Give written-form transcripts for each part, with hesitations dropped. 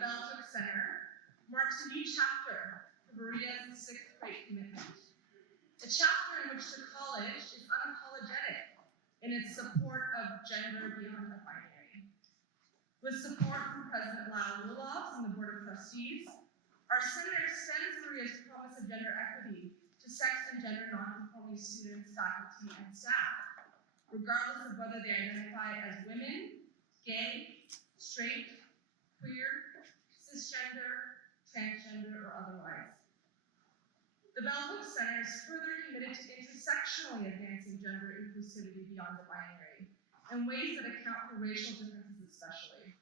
Bell Hook Center marks a new chapter for Berea's sixth grade commitment. A chapter in which the college is unapologetic in its support of gender beyond the binary. With support from President Lau Lulofs and the Board of Trustees, our center extends Berea's promise of gender equity to sex and gender nonconforming students, faculty, and staff, regardless of whether they identify as women, gay, straight, queer, cisgender, transgender, or otherwise. The Bell Hook Center is further committed to intersectionally advancing gender inclusivity beyond the binary in ways that account for racial differences especially.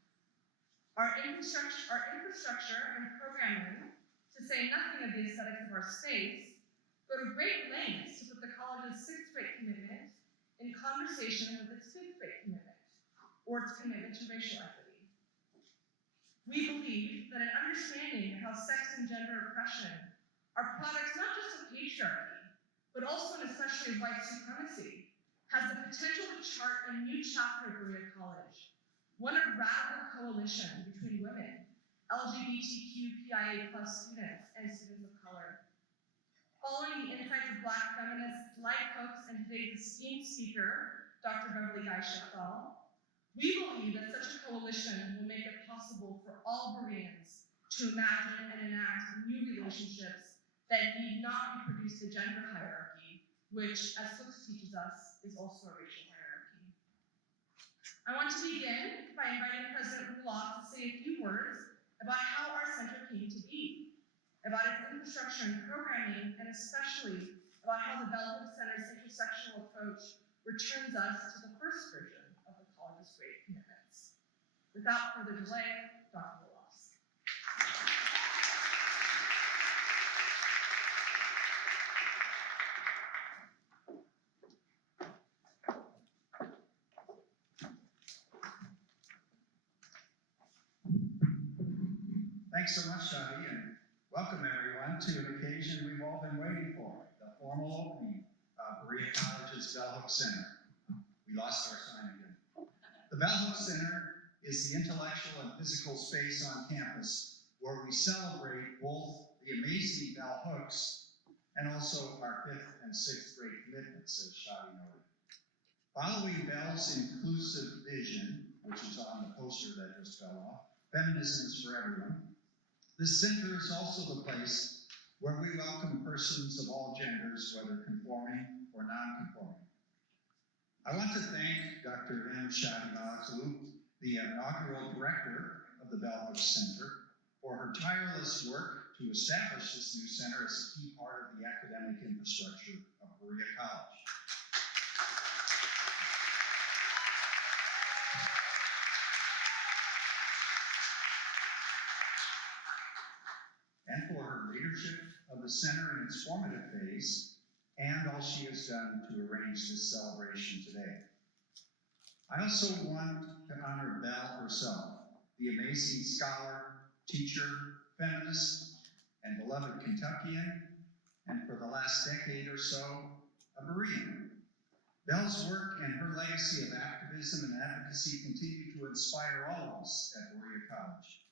Our infrastructure and programming, to say nothing of the aesthetics of our space, go to great lengths to put the college's sixth grade commitment in conversation with its fifth grade commitment, or its commitment to racial equity. We believe that an understanding of how sex and gender oppression are products not just of patriarchy, but also and especially of white supremacy, has the potential to chart a new chapter at Berea College, one of radical coalition between women, LGBTQIA+ students, and students of color. Following the insights of Black feminists like Hooks and today's esteemed speaker, Dr. Beverly Guy-Sheftall, we believe that such a coalition will make it possible for all Bereans to imagine and enact new relationships that need not reproduce the gender hierarchy, which, as Hooks teaches us, is also a racial hierarchy. I want to begin by inviting President Lulofs to say a few words about how our center came to be, about its infrastructure and programming, and especially about how the Bell Hook Center's intersectional approach returns us to the first version of the college's great commitments. Without further delay, Dr. Lulofs. Thanks so much, Shadi, and welcome everyone to an occasion we've all been waiting for, the formal opening of Berea College's Bell Hook Center. We lost our sign again. The Bell Hook Center is the intellectual and physical space on campus where we celebrate both the amazing Bell Hooks and also our fifth and sixth grade commitments, as Shadi noted. Following Bell's inclusive vision, which is on the poster that just fell off, feminism is for everyone, this center is also the place where we welcome persons of all genders, whether conforming or non-conforming. I want to thank Dr. M. Shadi Malaklu, the inaugural director of the Bell Hook Center, for her tireless work to establish this new center as a key part of the academic infrastructure of Berea College. And for her leadership of the center in its formative phase, and all she has done to arrange this celebration today. I also want to honor Belle herself, the amazing scholar, teacher, feminist, and beloved Kentuckian, and for the last decade or so, a Berean. Belle's work and her legacy of activism and advocacy continue to inspire all of us at Berea College.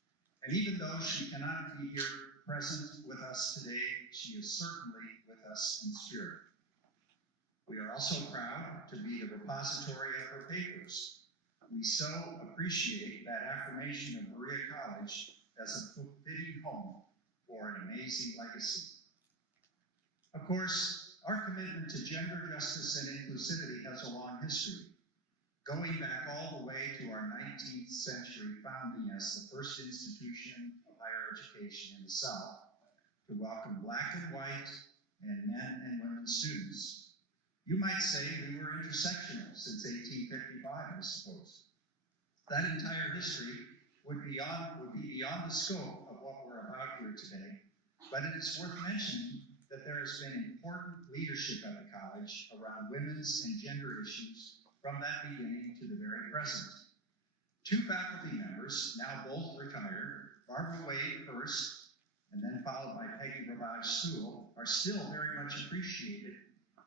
And even though she cannot be here present with us today, she is certainly with us in spirit. We are also proud to be the repository of her papers. We so appreciate that affirmation of Berea College as a fitting home for an amazing legacy. Of course, our commitment to gender justice and inclusivity has a long history, going back all the way to our 19th century founding as the first institution of higher education in the South to welcome Black and white and men and women students. You might say we were intersectional since 1855, I suppose. That entire history would be beyond the scope of what we're about here today, but it is worth mentioning that there has been important leadership at the college around women's and gender issues from that beginning to the very present. Two faculty members, now both retired, Barbara Wade first, and then followed by Peggy Ravage-Sewell, are still very much appreciated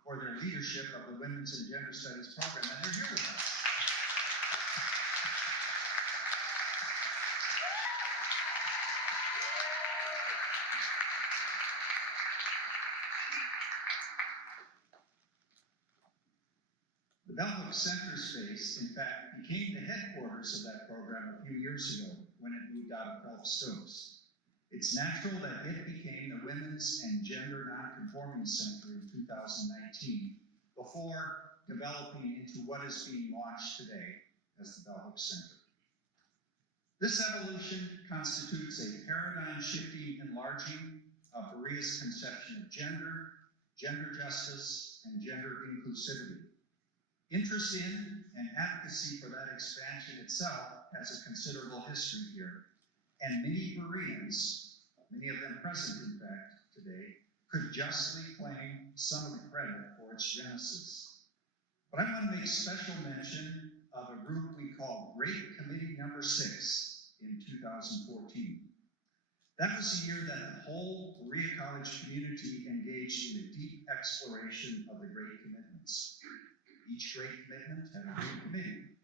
for their leadership of the Women's and Gender Studies program, and they're here with us. Bell Hook Center space, in fact, became the headquarters of that program a few years ago when it moved out of Gulf Stokes. It's natural that it became the Women's and Gender Nonconforming Center in 2019, before developing into what is being launched today as the Bell Hook Center. This evolution constitutes a paradigm-shifting enlarging of Berea's conception of gender, gender justice, and gender inclusivity. Interest in and advocacy for that expansion itself has a considerable history here, and many Bereans, many of them present in fact today, could justly claim some of the credit for its genesis. But I want to make special mention of a group we call Great Committee Number 6 in 2014. That was the year that the whole Berea College community engaged in a deep exploration of the Great Commitments. Each Great Commitment had a Great Committee,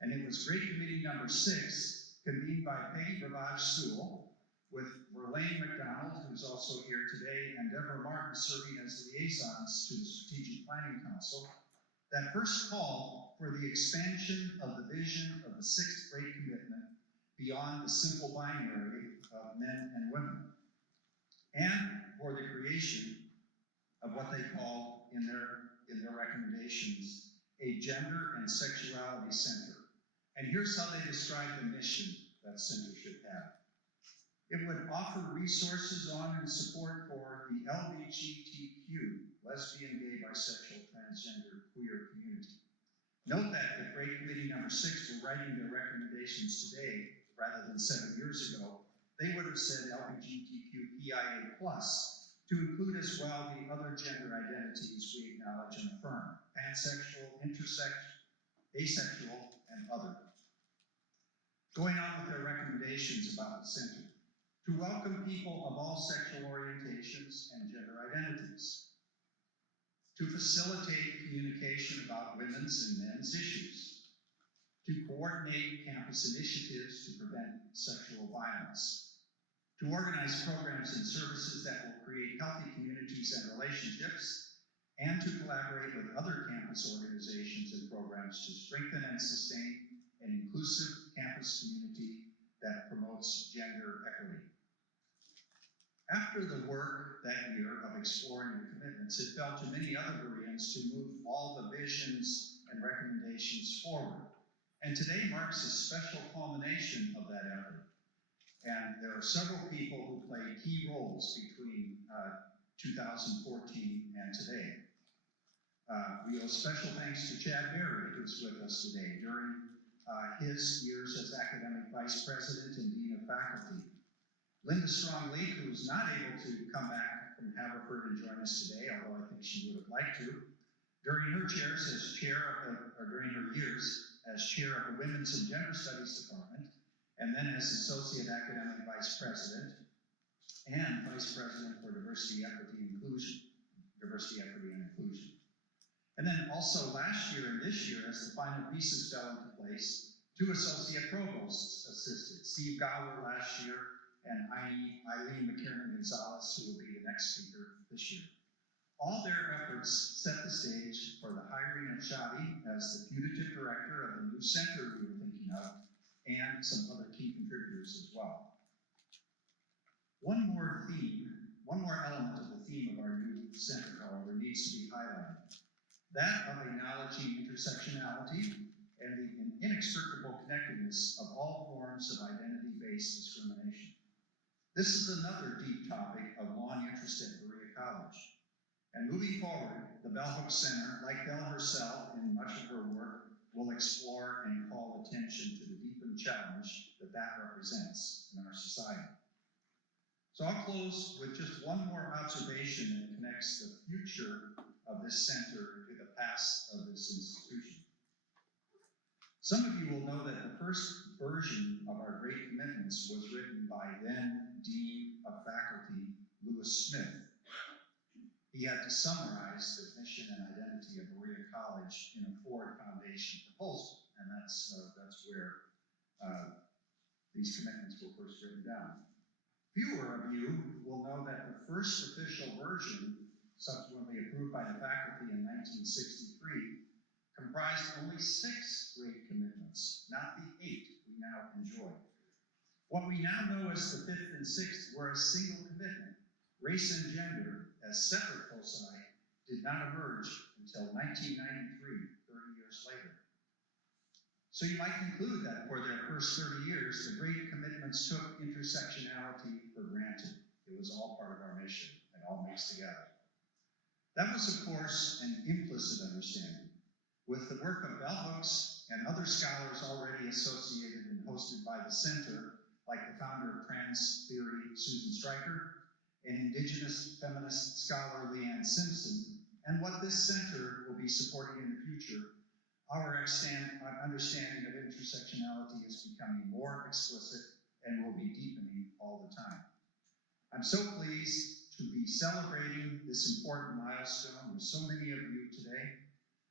and it was Great Committee Number 6, convened by Peggy Bravage Sewell, with Verlaine McDonald, who's also here today, and Deborah Martin serving as liaisons to the Strategic Planning Council, that first called for the expansion of the vision of the 6th Great Commitment beyond the simple binary of men and women, and for the creation of what they call in their recommendations a gender and sexuality center. And here's how they describe the mission that center should have. It would offer resources on and support for the LGBTQ, lesbian, gay, bisexual, transgender, queer community. Note that if Great Committee Number 6 were writing their recommendations today, rather than 7 years ago, they would have said LGBTQIA+, to include as well the other gender identities we acknowledge and affirm: pansexual, intersex, asexual, and other. Going on with their recommendations about the center: to welcome people of all sexual orientations and gender identities, to facilitate communication about women's and men's issues, to coordinate campus initiatives to prevent sexual violence, to organize programs and services that will create healthy communities and relationships, and to collaborate with other campus organizations and programs to strengthen and sustain an inclusive campus community that promotes gender equity. After the work that year of exploring the commitments, it fell to many other Bereans to move all the visions and recommendations forward. And today marks a special culmination of that effort. And there are several people who played key roles between 2014 and today. We owe special thanks to Chad Berea, who's with us today, during his years as academic vice president and dean of faculty. Linda Strong-Lee, who was not able to come back from Haverford and join us today, although I think she would have liked to, during her years as chair of the Women's and Gender Studies Department, and then as associate academic vice president and vice president for diversity, equity, and inclusion. And then also last year and this year, as the final pieces fell into place, 2 associate provosts assisted: Steve Gower last year and Eileen McKiernan-Gonzalez, who will be the next speaker this year. All their efforts set the stage for the hiring of Shadi as the putative director of the new center we were thinking of, and some other key contributors as well. One more element of the theme of our new center, however, needs to be highlighted: that of acknowledging intersectionality and the inextricable connectedness of all forms of identity-based discrimination. This is another deep topic of long interest at Berea College. And moving forward, the Bell Hook Center, like Bell herself in much of her work, will explore and call attention to the deepened challenge that represents in our society. So I'll close with just one more observation that connects the future of this center to the past of this institution. Some of you will know that the first version of our Great Commitments was written by then Dean of Faculty, Lewis Smith. He had to summarize the mission and identity of Berea College in a Ford Foundation proposal, and that's where these commitments were first written down. Fewer of you will know that the first official version, subsequently approved by the faculty in 1963, comprised only 6 great commitments, not the 8 we now enjoy. What we now know as the 5th and 6th were a single commitment. Race and gender, as separate foci, did not emerge until 1993, 30 years later. So you might conclude that for their first 30 years, the great commitments took intersectionality for granted. It was all part of our mission. It all mixed together. That was, of course, an implicit understanding. With the work of bell hooks and other scholars already associated and hosted by the center, like the founder of trans theory, Susan Stryker, and indigenous feminist scholar Leanne Simpson, and what this center will be supporting in the future, our understanding of intersectionality is becoming more explicit and will be deepening all the time. I'm so pleased to be celebrating this important milestone with so many of you today.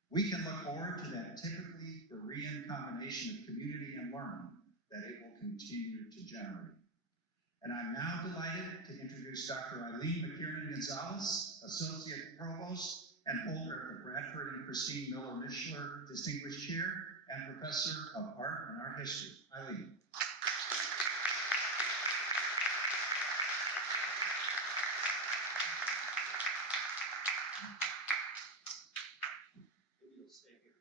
We can look forward to that typically Berean combination of community and learning that it will continue to generate. And I'm now delighted to introduce Dr. Eileen McKiernan-Gonzalez, Associate Provost and holder of the Bradford and Christine Miller-Mishler Distinguished Chair and Professor of Art and Art History. Eileen. Maybe you'll stay here.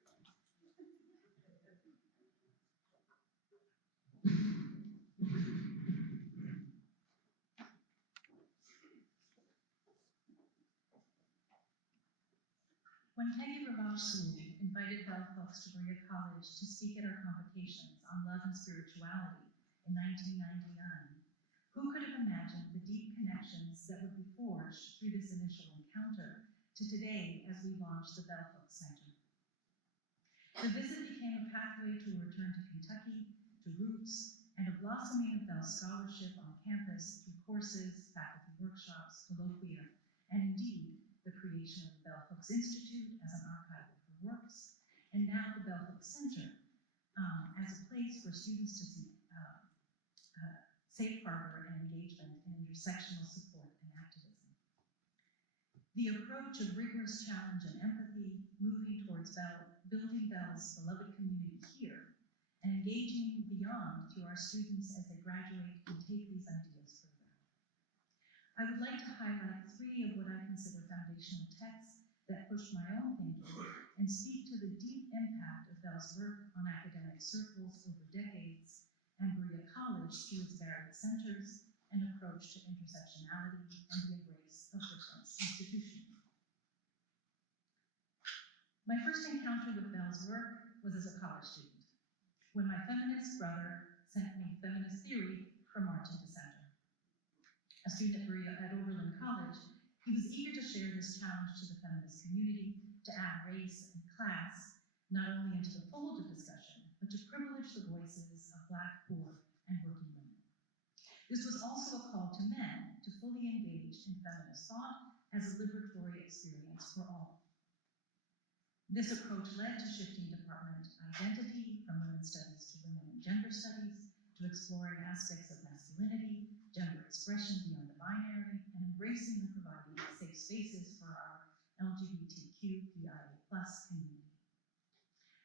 When Peggy Ravach invited Bell Hooks to Berea College to speak at our convocations on love and spirituality in 1999, who could have imagined the deep connections that would be forged through this initial encounter to today as we launched the Bell Hooks Center? The visit became a pathway to a return to Kentucky, to roots, and a blossoming of Bell's scholarship on campus through courses, faculty workshops, colloquia, and indeed, the creation of the Bell Hooks Institute as an archive of her works, and now the Bell Hooks Center as a place for students to see safe harbor and engagement in intersectional support and activism. The approach of rigorous challenge and empathy, moving towards building Bell's beloved community here, and engaging beyond through our students as they graduate and take these ideas further. I would like to highlight 3 of what I consider foundational texts that pushed my own thinking and speak to the deep impact of Bell's work on academic circles over decades and Berea College through its varied centers and approach to intersectionality and the embrace of difference institutionally. My first encounter with Bell's work was as a college student, when my feminist brother sent me feminist theory from March to December. A student at Berea at Oberlin College, he was eager to share this challenge to the feminist community, to add race and class, not only into the fold of discussion, but to privilege the voices of Black, poor, and working women. This was also a call to men to fully engage in feminist thought as a liberatory experience for all. This approach led to shifting department identity from women's studies to women and gender studies, to exploring aspects of masculinity, gender expression beyond the binary, and embracing and providing safe spaces for our LGBTQIA+ community.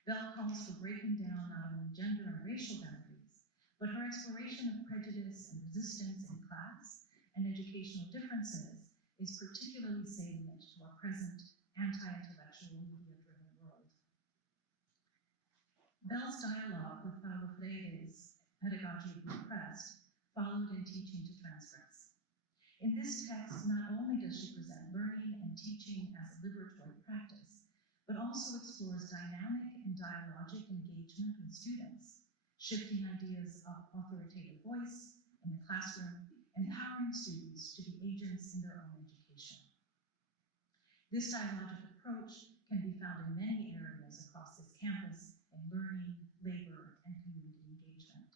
Bell calls for breaking down not only gender and racial boundaries, but her exploration of prejudice and resistance in class and educational differences is particularly salient to our present anti-intellectual media-driven world. Bell's dialogue with Paulo Freire's Pedagogy of the Oppressed followed in Teaching to Transgress. In this text, not only does she present learning and teaching as a liberatory practice, but also explores dynamic and dialogic engagement with students, shifting ideas of authoritative voice in the classroom, empowering students to be agents in their own education. This dialogic approach can be found in many areas across this campus in learning, labor, and community engagement.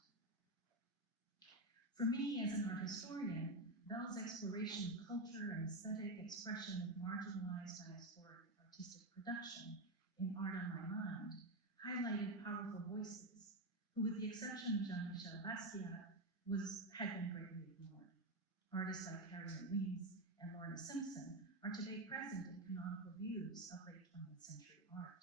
For me, as an art historian, Bell's exploration of culture and aesthetic expression of marginalized diasporic artistic production in Art on My Mind highlighted powerful voices who, with the exception of Jean-Michel Basquiat, had been greatly ignored. Artists like Harriet Weems and Lorna Simpson are today present in canonical views of late 20th century art.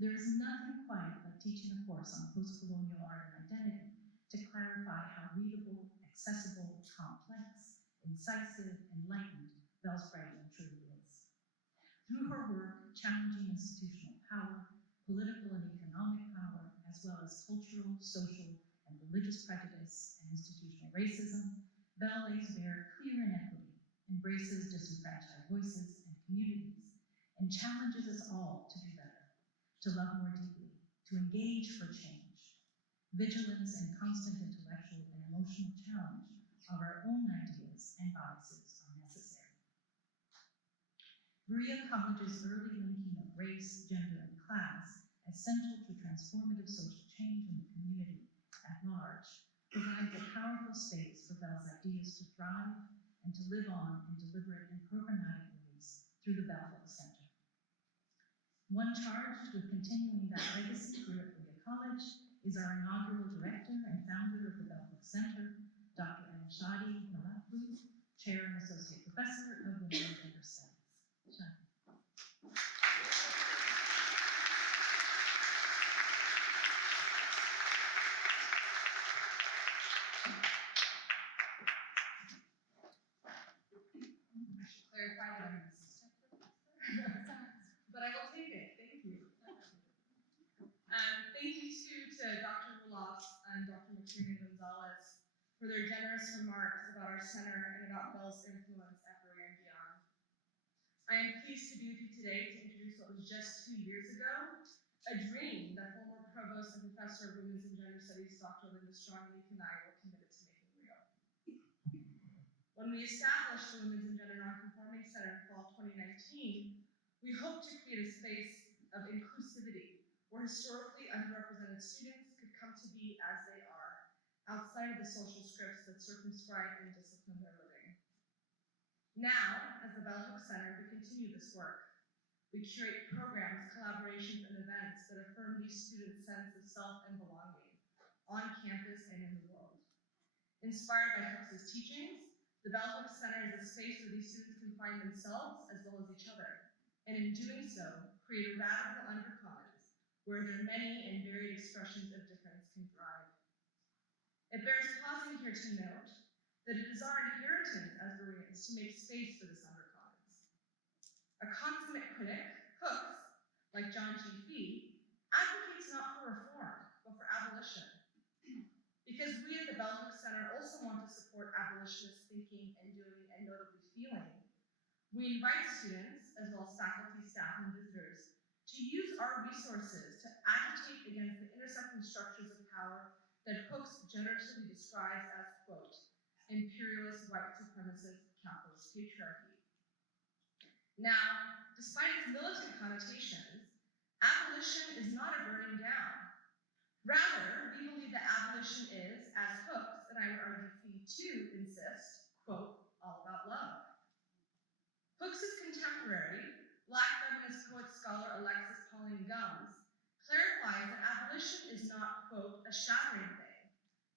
There is nothing quite like teaching a course on post-colonial art and identity to clarify how readable, accessible, complex, incisive, enlightened Belle's writing truly is. Through her work challenging institutional power, political and economic power, as well as cultural, social, and religious prejudice and institutional racism, Belle lays bare clear inequity, embraces disenfranchised voices and communities, and challenges us all to do better, to love more deeply, to engage for change. Vigilance and constant intellectual and emotional challenge of our own ideas and biases are necessary. Berea College's early linking of race, gender, and class as central to transformative social change in the community at large provides a powerful space for Belle's ideas to thrive and to live on in deliberate and programmatic ways through the Belle Hooks Center. One charged with continuing that legacy here at Berea College is our inaugural director and founder of the Belle Hooks Center, Dr. Shadi Malakbu, Chair and Associate Professor of Women and Gender Studies. Shadi. Clarify that I'm an assistant professor. But I will take it. Thank you. Thank you to Dr. Rolas and Dr. McKiernan-Gonzalez for their generous remarks about our center and about Belle's influence at Berea and beyond. I am pleased to be with you today to introduce what was just 2 years ago, a dream that former Provost and Professor of Women's and Gender Studies, Dr. Linda Strong-Leek and I were committed to making real. When we established the Women's and Gender Nonconforming Center in fall 2019, we hoped to create a space of inclusivity where historically underrepresented students could come to be as they are, outside of the social scripts that circumscribe and discipline their living. Now, as the Belle Hooks Center, we continue this work. We curate programs, collaborations, and events that affirm these students' sense of self and belonging on campus and in the world. Inspired by Hooks' teachings, the Belle Hooks Center is a space where these students can find themselves as well as each other, and in doing so, create a radical undercurrent where their many and varied expressions of difference can thrive. It bears pausing here to note that it is our inheritance as Bereans to make space for this undercurrent. A consummate critic, Hooks, like John G. Fee, advocates not for reform, but for abolition. Because we at the Belle Hooks Center also want to support abolitionist thinking and doing and notably feeling, we invite students, as well as faculty, staff, and visitors, to use our resources to agitate against the intersecting structures of power that Hooks generously describes as, quote, imperialist, white supremacist, capitalist patriarchy. Now, despite its militant connotations, abolition is not a burning down. Rather, we believe that abolition is, as Hooks, and I would argue Fee too, insist, quote, all about love. Hooks' contemporary, Black feminist poet scholar Alexis Pauline Gumbs, clarifies that abolition is not, quote, a shattering thing,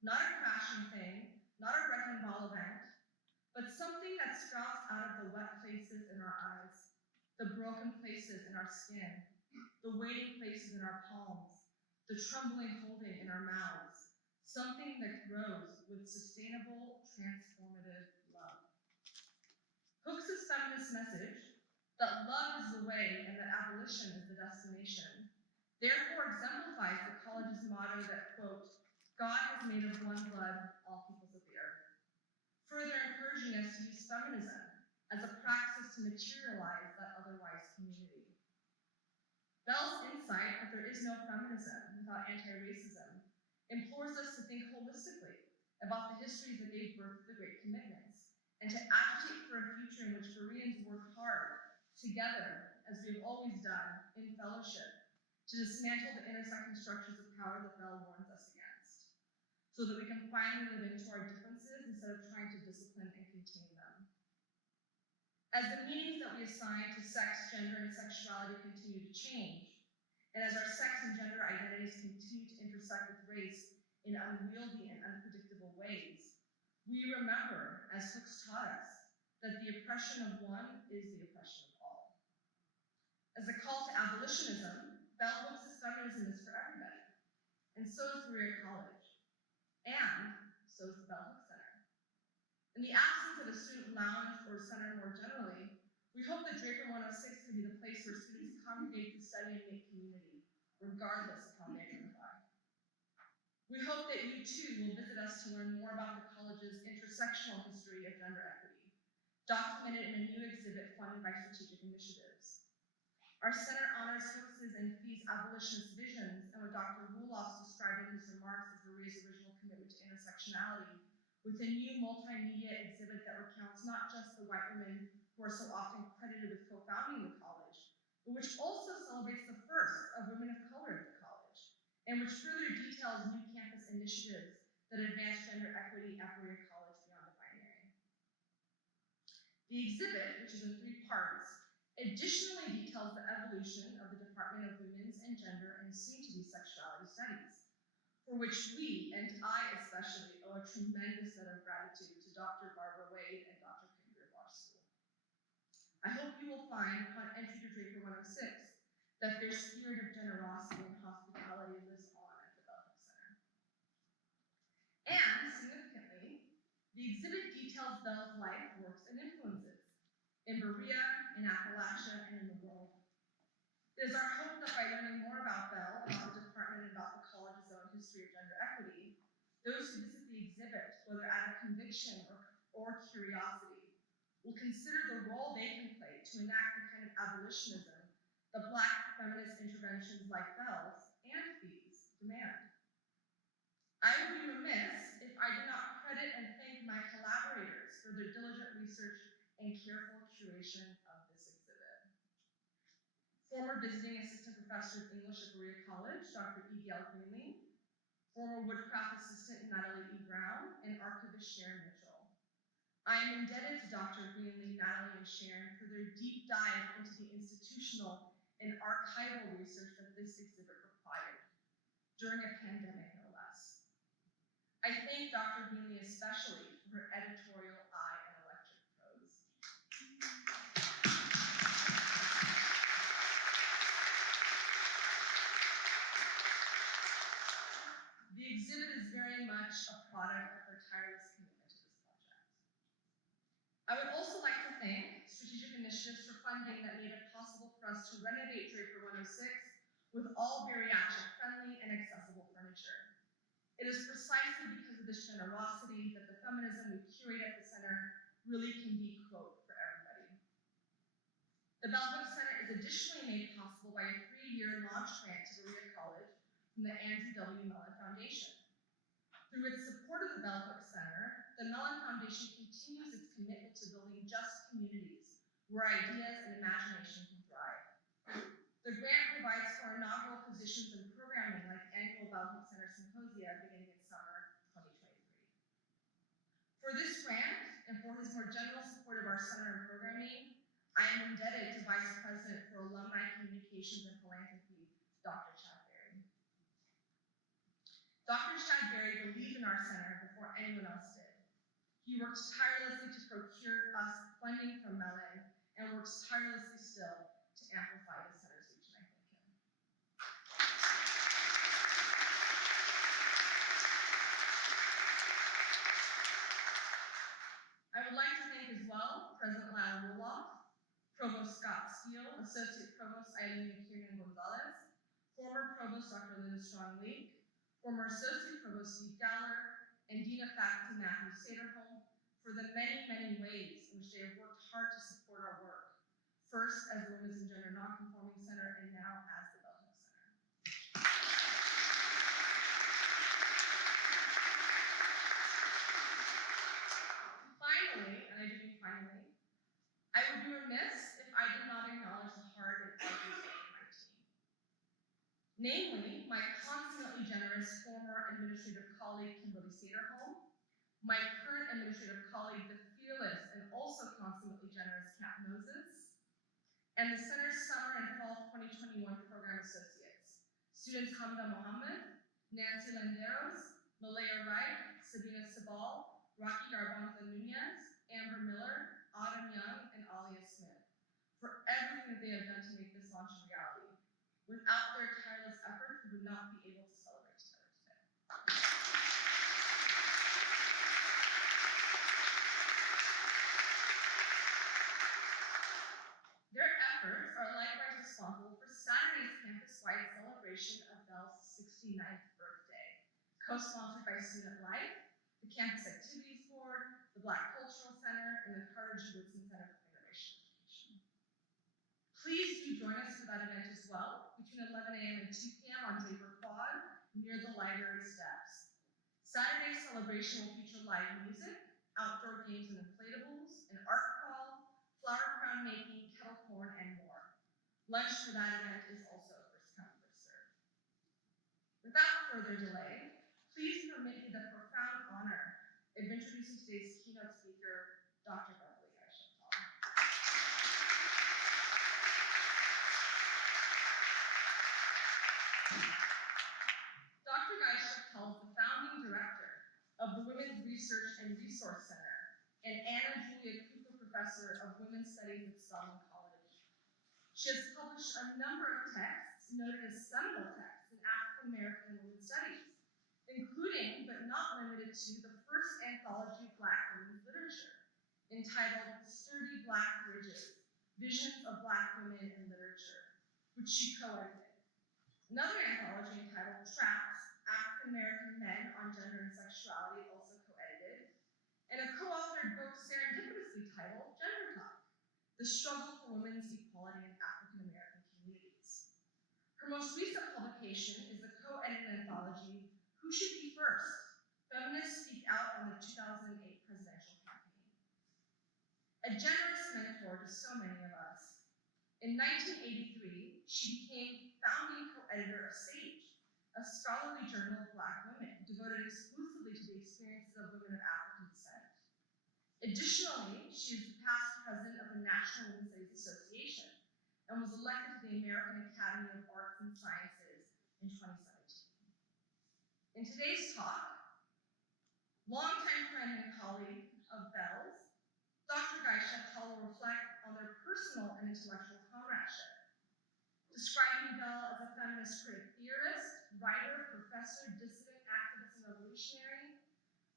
not a crashing thing, not a wrecking ball event, but something that sprouts out of the wet places in our eyes, the broken places in our skin, the waiting places in our palms, the trembling holding in our mouths, something that grows with sustainable, transformative love. Hooks' feminist message, that love is the way and that abolition is the destination, therefore exemplifies the college's motto that, quote, God has made of one blood all peoples of the earth, further encouraging us to use feminism as a praxis to materialize that otherwise community. Belle's insight that there is no feminism without anti-racism implores us to think holistically about the histories that gave birth to the Great Commitments, and to agitate for a future in which Bereans work hard, together, as we have always done, in fellowship, to dismantle the intersecting structures of power that Belle warns us against, so that we can finally live into our differences instead of trying to discipline and contain them. As the meanings that we assign to sex, gender, and sexuality continue to change, and as our sex and gender identities continue to intersect with race in unwieldy and unpredictable ways, we remember, as Hooks taught us, that the oppression of one is the oppression of all. As a call to abolitionism, Bell looks as feminism is for everybody. And so is Berea College. And so is the Bell Book Center. In the absence of a student lounge or center more generally, we hope that Draper 106 can be the place where students congregate to study and make community, regardless of how they identify. We hope that you too will visit us to learn more about the college's intersectional history of gender equity, documented in a new exhibit funded by strategic initiatives. Our center honors, focuses, and feeds abolitionist visions and what Dr. Roelofs described in his remarks as Berea's original commitment to intersectionality with a new multimedia exhibit that recounts not just the white women who are so often credited with co-founding the college, but which also celebrates the first of women of color at the college, and which further details new campus initiatives that advance gender equity at Berea College beyond the binary. The exhibit, which is in 3 parts, additionally details the evolution of the Department of Women's and Gender and soon-to-be Sexuality Studies, for which we, and I especially, owe a tremendous debt of gratitude to Dr. Barbara Wade and Dr. Kendra Law School. I hope you will find upon entry to Draper 106 that their spirit of generosity and hospitality lives on at the Bell Book Center. And, significantly, the exhibit details Bell's life, works, and influences in Berea, in Appalachia, and in the world. It is our hope that by learning more about Bell, about the department, and about the college's own history of gender equity, those who visit the exhibit, whether out of conviction or curiosity, will consider the role they can play to enact the kind of abolitionism that Black feminist interventions like Bell's and Fee's demand. I would be remiss if I did not credit and thank my collaborators for their diligent research and careful curation of this exhibit. Former visiting assistant professor of English at Berea College, Dr. E.L. Greenlee, former Woodcraft assistant Natalie E. Brown, and archivist Sharon Mitchell. I am indebted to Dr. Greenlee, Natalie, and Sharon for their deep dive into the institutional and archival research that this exhibit required, during a pandemic, no less. I thank Dr. Greenlee especially for her editorial eye and electric prose. The exhibit is very much a product of her tireless commitment to this project. I would also like to thank Strategic Initiatives for funding that made it possible for us to renovate Draper 106 with all bariatric-friendly and accessible furniture. It is precisely because of this generosity that the feminism we curate at the center really can be, quote, for everybody. The Bell Book Center is additionally made possible by a 3-year launch grant to Berea College from the Andrew W. Mellon Foundation. Through its support of the Bell Book Center, the Mellon Foundation continues its commitment to building just communities where ideas and imagination can thrive. The grant provides for inaugural positions in programming like annual Bell Book Center Symposia beginning in summer 2023. For this grant, and for his more general support of our center and programming, I am indebted to Vice President for Alumni Communications and Philanthropy, Dr. Chad Berry. Dr. Chad Berry believed in our center before anyone else did. He worked tirelessly to procure us funding from Mellon and works tirelessly still to amplify the center's reach, and I thank him. I would like to thank as well President Lyle Roelof, Provost Scott Steele, Associate Provost Eileen Kieran Gonzalez, former Provost Dr. Linda Strong-Leak, former Associate Provost Steve Galler, and Dean of Faculty Matthew Saderholm for the many, many ways in which they have worked hard to support our work, first as the Women's and Gender Nonconforming Center and now as the Bell Book Center. Finally, and I do mean finally, I would be remiss if I did not acknowledge the hard and arduous work of my team. Namely, my consummately generous former administrative colleague, Kimberly Saderholm, my current administrative colleague, the fearless and also consummately generous Kat Moses, and the Center's Summer and Fall 2021 Program Associates, students Hamda Mohammed, Nancy Landeros, Malaya Wright, Sabina Sabal, Rocky Garbanzo Nunez, Amber Miller, Autumn Young, and Alia Smith, for everything that they have done to make this launch a reality. Without their tireless efforts, we would not be able to celebrate together today. Their efforts are likewise responsible for Saturday's campus-wide celebration of Belle's 69th birthday, co-sponsored by Student Life, the Campus Activities Board, the Black Cultural Center, and the Carter G. Woodson Center for Interracial Education. Please do join us for that event as well, between 11 a.m. and 2 p.m. on Draper Quad, near the library steps. Saturday's celebration will feature live music, outdoor games and inflatables, an art crawl, flower crown making, kettle corn, and more. Lunch for that event is also first come, first served. Without further delay, please permit me the profound honor of introducing today's keynote speaker, Dr. Beverly Guy-Sheftall. Dr. Guy-Sheftall is the founding director of the Women's Research and Resource Center and Anna Julia Cooper Professor of Women's Studies at Spelman College. She has published a number of texts noted as seminal texts in African American and women's studies, including, but not limited to, the first anthology of Black women's literature, entitled Sturdy Black Bridges, Visions of Black Women in Literature, which she co-edited. Another anthology entitled Traps, African American Men on Gender and Sexuality, also co-edited, and a co-authored book serendipitously titled Gender Talk, The Struggle for Women's Equality in African American Communities. Her most recent publication is the co-edited anthology Who Should Be First? Feminists Speak Out on the 2008 Presidential Campaign. A generous mentor to so many of us, in 1983, she became founding co-editor of Sage, a scholarly journal of Black women devoted exclusively to the experiences of women of African descent. Additionally, she is the past president of the National Women's Studies Association and was elected to the American Academy of Arts and Sciences in 2017. In today's talk, longtime friend and colleague of Belle's, Dr. Guy-Sheftall will reflect on their personal and intellectual comradeship, describing Belle as a feminist critic theorist, writer, professor, dissident, activist, and revolutionary.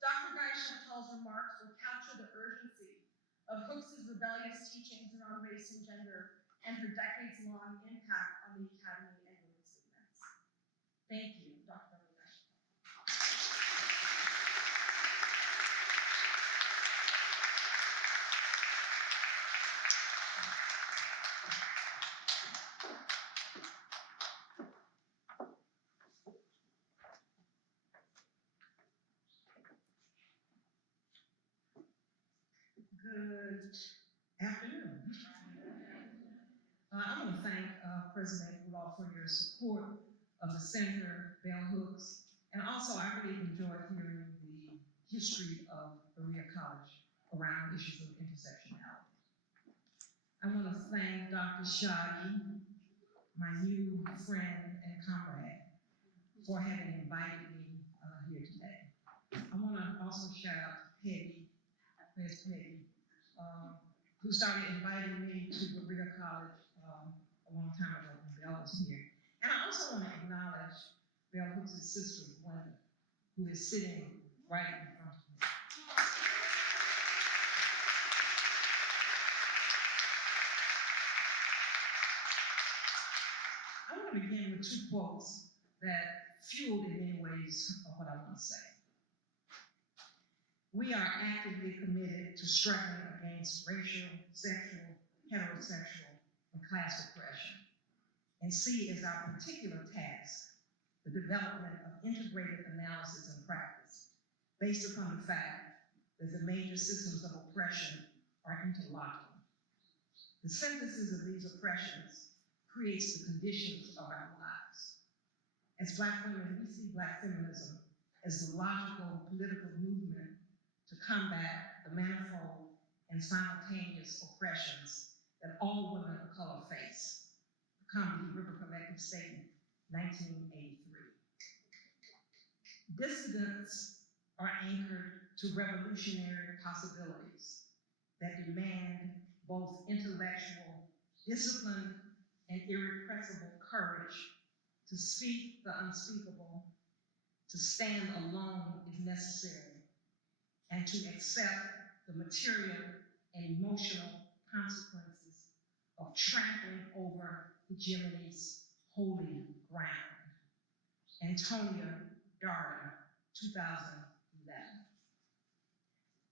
Dr. Guy-Sheftall's remarks will capture the urgency of Hooks's rebellious teachings around race and gender and her decades-long impact on the academy and women's movements. Thank you, Dr. Beverly Guy-Sheftall. Good afternoon. I want to thank President Rudolph for your support of the Center, Bell Hooks, and also I really enjoyed hearing the history of Berea College around issues of intersectionality. I want to thank Dr. Shaggy, my new friend and comrade, for having invited me here today. I want to also shout out to Peggy, Ms. Peggy, who started inviting me to Berea College a long time ago when Belle was here. And I also want to acknowledge Bell Hooks' sister, Glenda, who is sitting right in front of me. I want to begin with two quotes that fueled in many ways of what I want to say. We are actively committed to struggling against racial, sexual, heterosexual, and class oppression, and see as our particular task the development of integrated analysis and practice based upon the fact that the major systems of oppression are interlocking. The synthesis of these oppressions creates the conditions of our lives. As Black women, we see Black feminism as the logical political movement to combat the manifold and simultaneous oppressions that all women of color face. The Combahee River Collective Statement, 1983. Dissidents are anchored to revolutionary possibilities that demand both intellectual discipline and irrepressible courage to speak the unspeakable, to stand alone if necessary, and to accept the material and emotional consequences of trampling over hegemony's holy ground. Antonia Darden, 2011.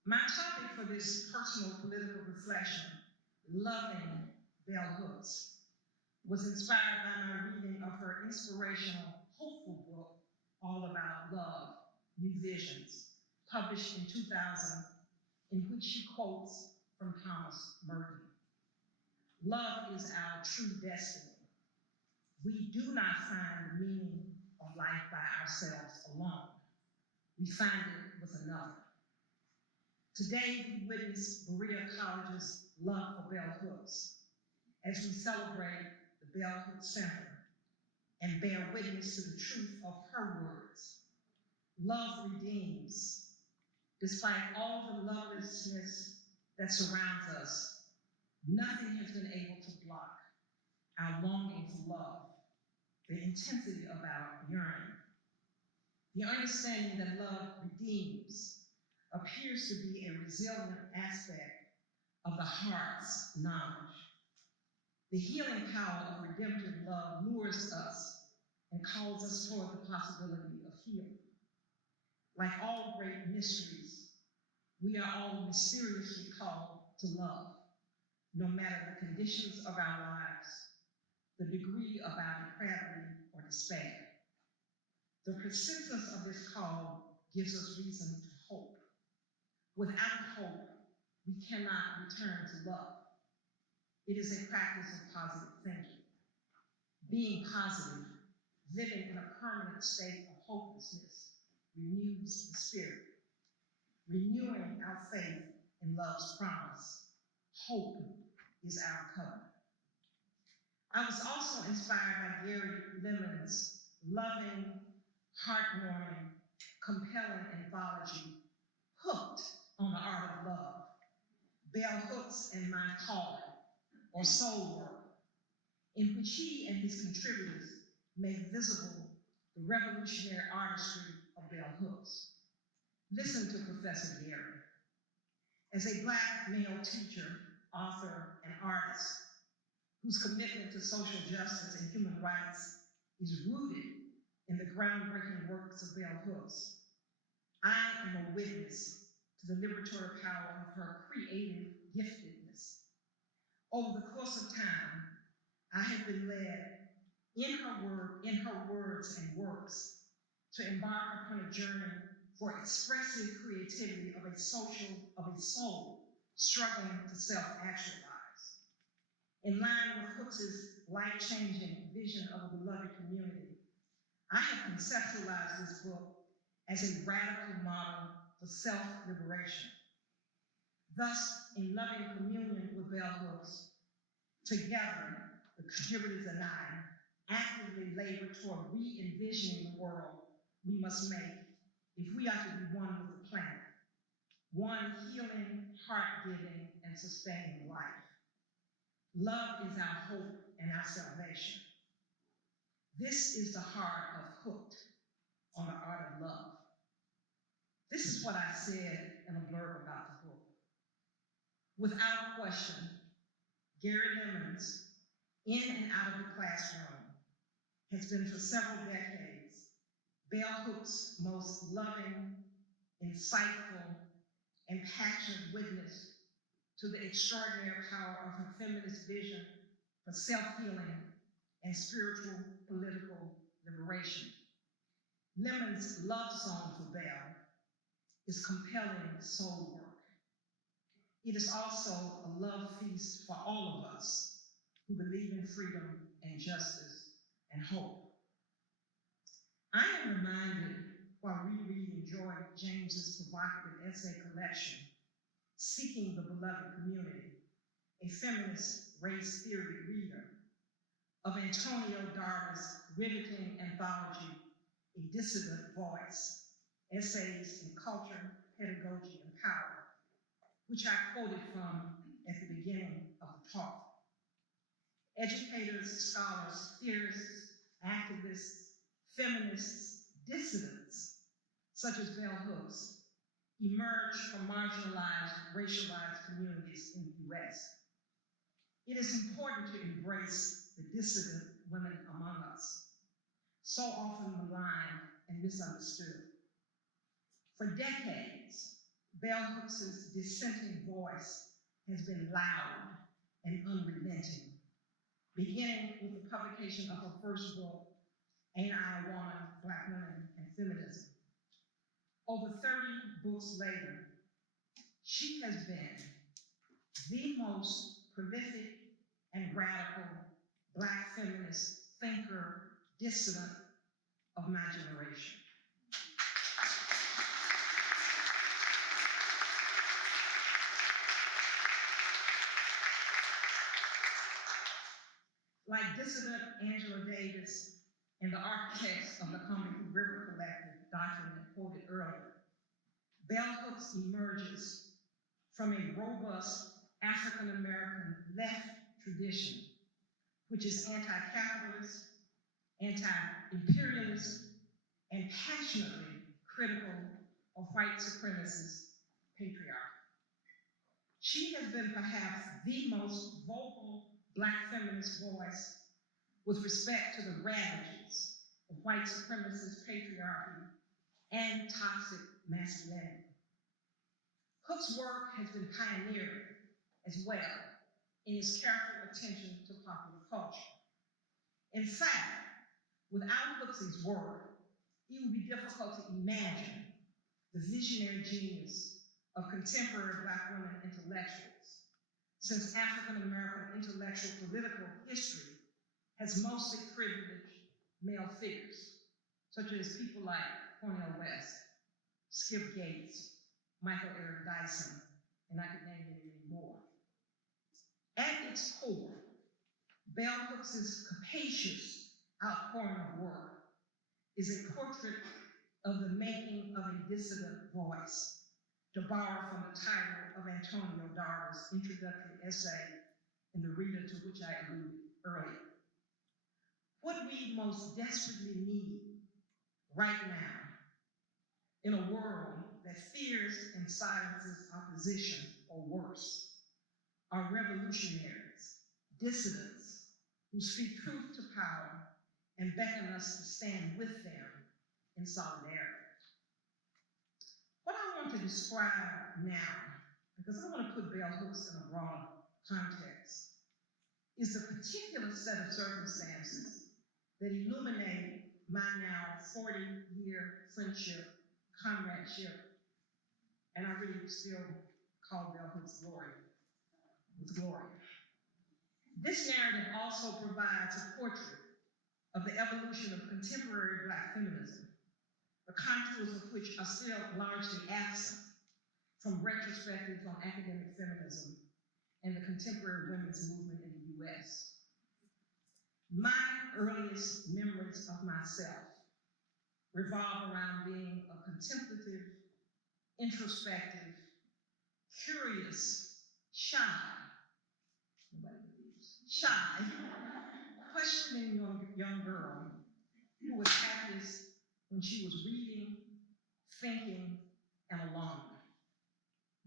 My topic for this personal political reflection, Loving Bell Hooks, was inspired by my reading of her inspirational, hopeful book, All About Love, New Visions, published in 2000, in which she quotes from Thomas Merton. Love is our true destiny. We do not find the meaning of life by ourselves alone. We find it with another. Today, we witness Berea College's love for bell hooks as we celebrate the Bell Hook Center and bear witness to the truth of her words. Love redeems. Despite all the lovelessness that surrounds us, nothing has been able to block our longing for love, the intensity of our yearning. The understanding that love redeems appears to be a resilient aspect of the heart's knowledge. The healing power of redemptive love lures us and calls us toward the possibility of healing. Like all great mysteries, we are all mysteriously called to love, no matter the conditions of our lives, the degree of our depravity or despair. The persistence of this call gives us reason to hope. Without hope, we cannot return to love. It is a practice of positive thinking. Being positive, living in a permanent state of hopelessness, renews the spirit, renewing our faith in love's promise. Hope is our covenant. I was also inspired by Gary Lemon's loving, heartwarming, compelling anthology, Hooked on the Art of Love, Bell Hooks and My Calling, or Soul Work, in which he and his contributors make visible the revolutionary artistry of bell hooks. Listen to Professor Gary. As a Black male teacher, author, and artist, whose commitment to social justice and human rights is rooted in the groundbreaking works of bell hooks, I am a witness to the liberatory power of her creative giftedness. Over the course of time, I have been led in her words and works to embark upon a journey for expressive creativity of a soul struggling to self-actualize. In line with Hooks' life-changing vision of a beloved community, I have conceptualized this book as a radical model for self-liberation. Thus, in loving communion with bell hooks, together, the contributors and I actively labor toward re-envisioning the world we must make if we are to be one with the planet, one healing, heart-giving, and sustaining life. Love is our hope and our salvation. This is the heart of Hooked on the Art of Love. This is what I said in a blurb about the book. Without question, Gary Lemon's In and Out of the Classroom has been for several decades Bell Hooks' most loving, insightful, and passionate witness to the extraordinary power of her feminist vision for self-healing and spiritual political liberation. Lemon's love song for Bell is compelling soul work. It is also a love feast for all of us who believe in freedom and justice and hope. I am reminded while rereading Joy James's provocative essay collection, Seeking the Beloved Community, a feminist race theory reader, of Antonio Darden's riveting anthology, A Dissident Voice, Essays in Culture, Pedagogy, and Power, which I quoted from at the beginning of the talk. Educators, scholars, theorists, activists, feminists, dissidents, such as bell hooks, emerge from marginalized, racialized communities in the US. It is important to embrace the dissident women among us, so often maligned and misunderstood. For decades, bell hooks' dissenting voice has been loud and unrelenting, beginning with the publication of her first book, Ain't I a Woman, Black Women and Feminism. Over 30 books later, she has been the most prolific and radical Black feminist thinker, dissident of my generation. Like dissident Angela Davis and the architects of the Common River Collective document quoted earlier, bell hooks emerges from a robust African-American left tradition, which is anti-capitalist, anti-imperialist, and passionately critical of white supremacist patriarchy. She has been perhaps the most vocal Black feminist voice with respect to the ravages of white supremacist patriarchy and toxic masculinity. Hook's work has been pioneering as well in its careful attention to popular culture. In fact, without Hook's work, it would be difficult to imagine the visionary genius of contemporary Black women intellectuals, since African-American intellectual political history has mostly privileged male figures, such as people like Cornel West, Skip Gates, Michael Eric Dyson, and I could name many more. At its core, bell hooks' capacious outpouring of work is a portrait of the making of a dissident voice, to borrow from the title of Antonio Darder's introductory essay in the reader to which I alluded earlier. What we most desperately need right now, in a world that fears and silences opposition, or worse, are revolutionaries, dissidents, who speak truth to power and beckon us to stand with them in solidarity. What I want to describe now, because I want to put bell hooks in a broader context, is the particular set of circumstances that illuminate my now 40-year friendship, comradeship, and I really still call bell hooks glory with glory. This narrative also provides a portrait of the evolution of contemporary Black feminism, the contours of which are still largely absent from retrospectives on academic feminism and the contemporary women's movement in the US. My earliest memories of myself revolve around being a contemplative, introspective, curious, shy, questioning young girl who was happiest when she was reading, thinking, and alone.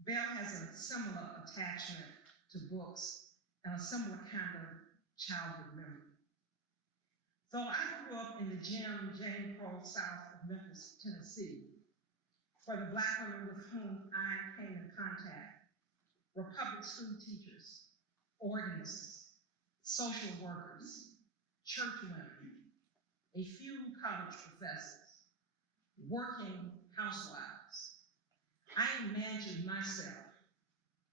Bell has a similar attachment to books and a similar kind of childhood memory. Though I grew up in the Jane Crow South of Memphis, Tennessee, for the Black women with whom I came in contact were public school teachers, organists, social workers, church women, a few college professors, working housewives. I imagined myself,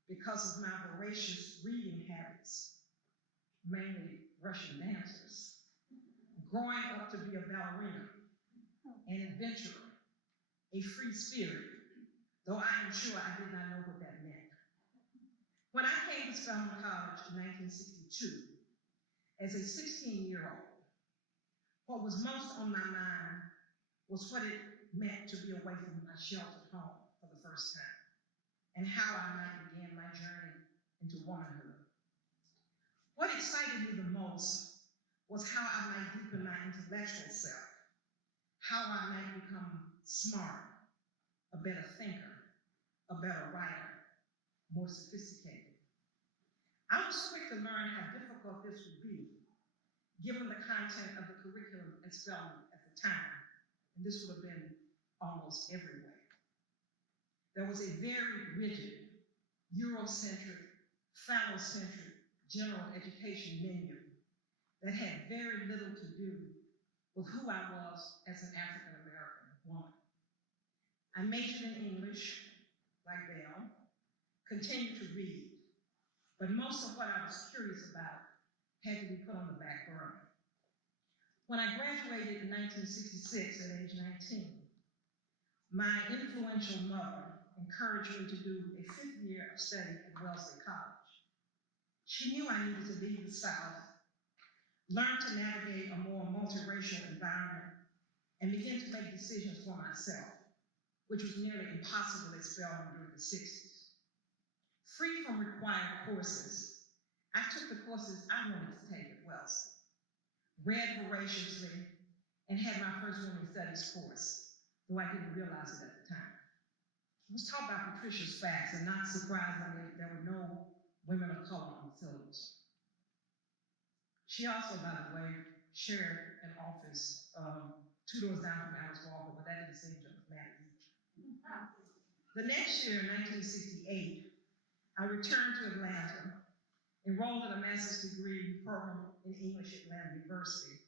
because of my voracious reading habits, mainly Russian dancers, growing up to be a ballerina, an adventurer, a free spirit, though I am sure I did not know what that meant. When I came to Spelman College in 1962, as a 16-year-old, what was most on my mind was what it meant to be away from my sheltered home for the first time, and how I might begin my journey into womanhood. What excited me the most was how I might deepen my intellectual self, how I might become smart, a better thinker, a better writer, more sophisticated. I was quick to learn how difficult this would be, given the content of the curriculum at Spelman at the time, and this would have been almost everywhere. There was a very rigid, Eurocentric, phallocentric general education menu that had very little to do with who I was as an African-American woman. I majored in English, like Bell, continued to read, but most of what I was curious about had to be put on the back burner. When I graduated in 1966 at age 19, my influential mother encouraged me to do a 5th year of study at Wellesley College. She knew I needed to leave the South, learn to navigate a more multiracial environment, and begin to make decisions for myself, which was nearly impossible at Spelman during the 60s. Free from required courses, I took the courses I wanted to take at Wellesley, read voraciously, and had my first women's studies course, though I didn't realize it at the time. I was taught by Patricia's facts, and not surprisingly, there were no women of color on the syllabus. She also, by the way, shared an office 2 doors down from Alice Walker, but that didn't seem to matter either. The next year, in 1968, I returned to Atlanta, enrolled in a master's degree program in English at Atlanta University,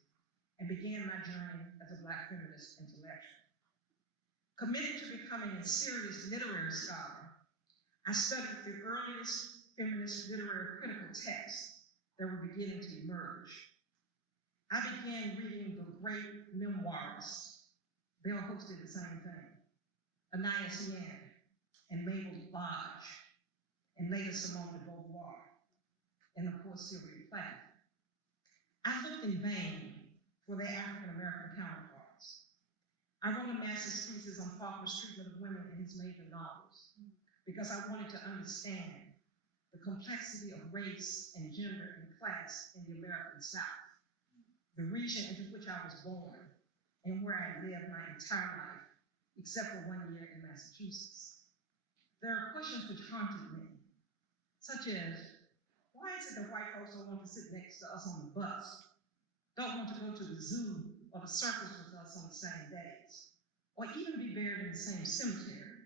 and began my journey as a Black feminist intellectual. Committed to becoming a serious literary scholar, I studied the earliest feminist literary critical texts that were beginning to emerge. I began reading the great memoirists. Bell Hooks did the same thing. Anais Nin and Mabel Lodge, and later Simone de Beauvoir, and of course Sylvia Plath. I looked in vain for their African-American counterparts. I wrote a master's thesis on Faulkner's treatment of women in his major novels because I wanted to understand the complexity of race and gender and class in the American South, the region into which I was born and where I lived my entire life, except for 1 year in Massachusetts. There are questions which haunted me, such as, why is it that white folks don't want to sit next to us on the bus, don't want to go to the zoo or the circus with us on the same days, or even be buried in the same cemetery,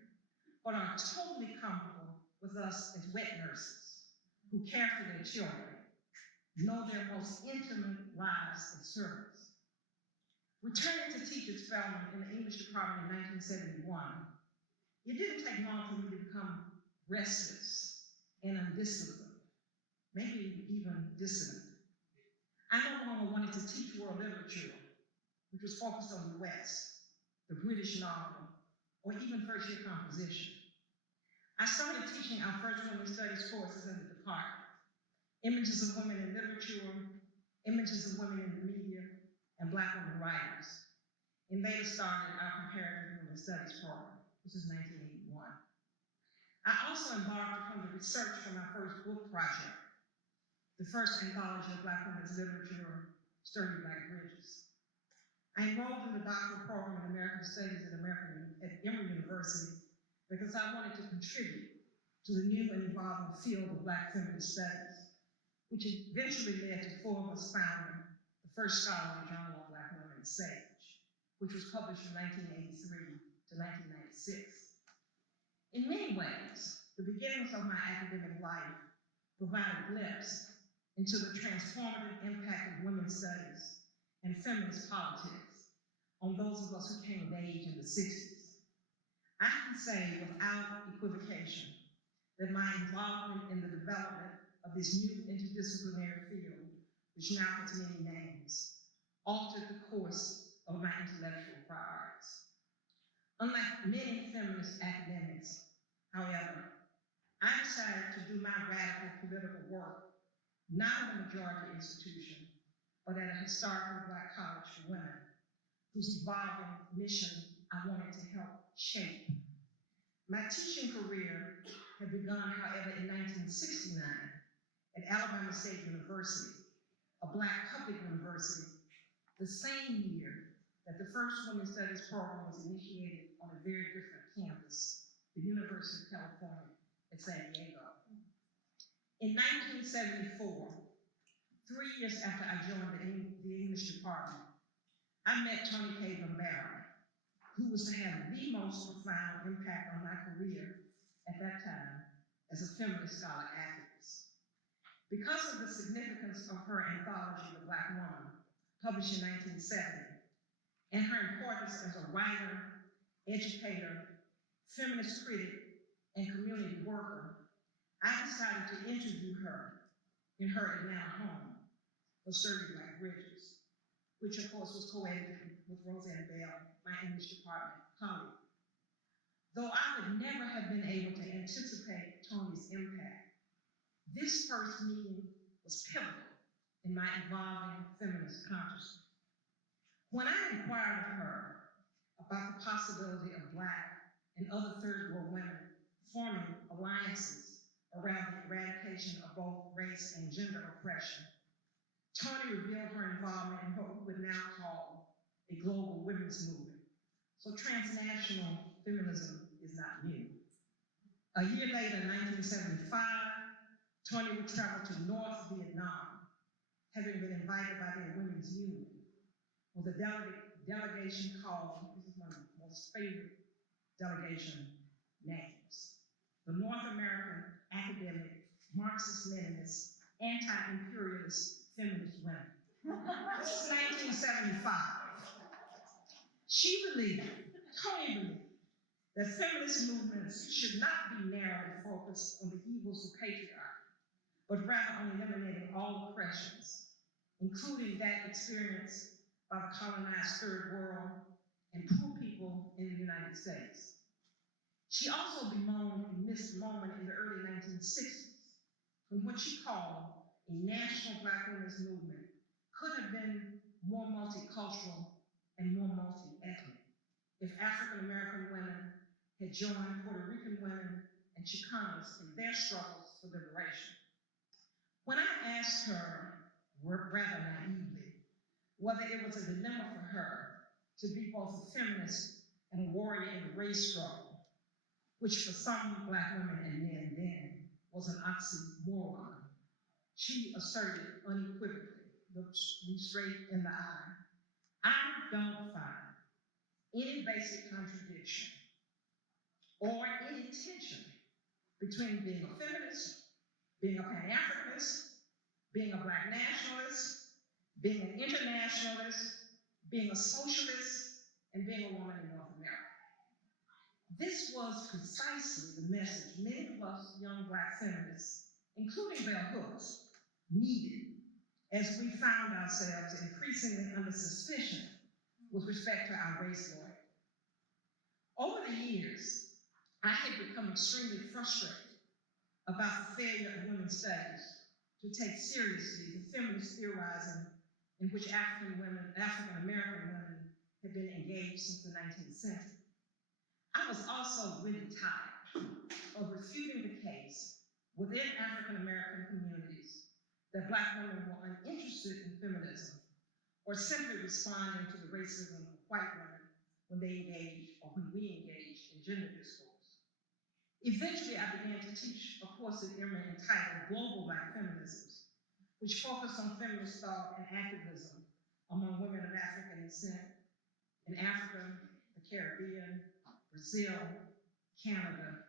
but are totally comfortable with us as wet nurses who care for their children, know their most intimate lives as servants. Returning to teach at Spelman in the English department in 1971, it didn't take long for me to become restless and undisciplined, maybe even dissident. I no longer wanted to teach world literature, which was focused on the West, the British novel, or even first-year composition. I started teaching our first women's studies courses in the department, images of women in literature, images of women in the media, and Black women writers, and later started our comparative women's studies program. This is 1981. I also embarked upon the research for my first book project, the first anthology of Black women's literature, Sturdy Black Bridges. I enrolled in the doctoral program in American Studies at Emory University because I wanted to contribute to the new and evolving field of Black feminist studies, which eventually led to 4 of us founding the first scholarly journal of Black women, Sage, which was published from 1983 to 1996. In many ways, the beginnings of my academic life provide a glimpse into the transformative impact of women's studies and feminist politics on those of us who came of age in the 60s. I can say without equivocation that my involvement in the development of this new interdisciplinary field, which now has many names, altered the course of my intellectual priorities. Unlike many feminist academics, however, I decided to do my radical political work not at a majority institution, but at a historical Black college for women, whose evolving mission I wanted to help shape. My teaching career had begun, however, in 1969 at Alabama State University, a Black public university, the same year that the first Women's Studies program was initiated on a very different campus, the University of California at San Diego. In 1974, 3 years after I joined the English department, I met Toni Cave Berea, who was to have the most profound impact on my career at that time as a feminist scholar activist. Because of the significance of her anthology, The Black Woman, published in 1970, and her importance as a writer, educator, feminist critic, and community worker, I decided to interview her in her Atlanta home of 30 Black Bridges, which of course was co-edited with Roseanne Bell, my English department colleague. Though I would never have been able to anticipate Toni's impact, this first meeting was pivotal in my evolving feminist consciousness. When I inquired of her about the possibility of Black and other third world women forming alliances around the eradication of both race and gender oppression, Toni revealed her involvement in what we would now call a global women's movement. So transnational feminism is not new. A year later, in 1975, Toni would travel to North Vietnam, having been invited by their women's union, with a delegation called, this is my most favorite delegation names, the North American Academic Marxist-Leninist Anti-Imperialist Feminist Women. This is 1975. Toni believed, that feminist movements should not be narrowly focused on the evils of patriarchy, but rather on eliminating all oppressions, including that experienced by the colonized third world and poor people in the United States. She also bemoaned a missed moment in the early 1960s when what she called a national Black women's movement could have been more multicultural and more multi-ethnic if African American women had joined Puerto Rican women and Chicanas in their struggles for liberation. When I asked her, rather naively, whether it was a dilemma for her to be both a feminist and a warrior in the race struggle, which for some Black women and men then was an oxymoron, she asserted unequivocally, looked me straight in the eye, I don't find any basic contradiction or any tension between being a feminist, being a Pan-Africanist, being a Black nationalist, being an internationalist, being a socialist, and being a woman in North America. This was precisely the message many of us young Black feminists, including Bell Hooks, needed as we found ourselves increasingly under suspicion with respect to our race loyalty. Over the years, I had become extremely frustrated about the failure of women's studies to take seriously the feminist theorizing in which African American women had been engaged since the 19th century. I was also really tired of refuting the case within African American communities that Black women were uninterested in feminism or simply responding to the racism of white women when they engaged or when we engaged in gender discourse. Eventually, I began to teach a course at Emory entitled Global Black Feminisms, which focused on feminist thought and activism among women of African descent in Africa, the Caribbean, Brazil, Canada,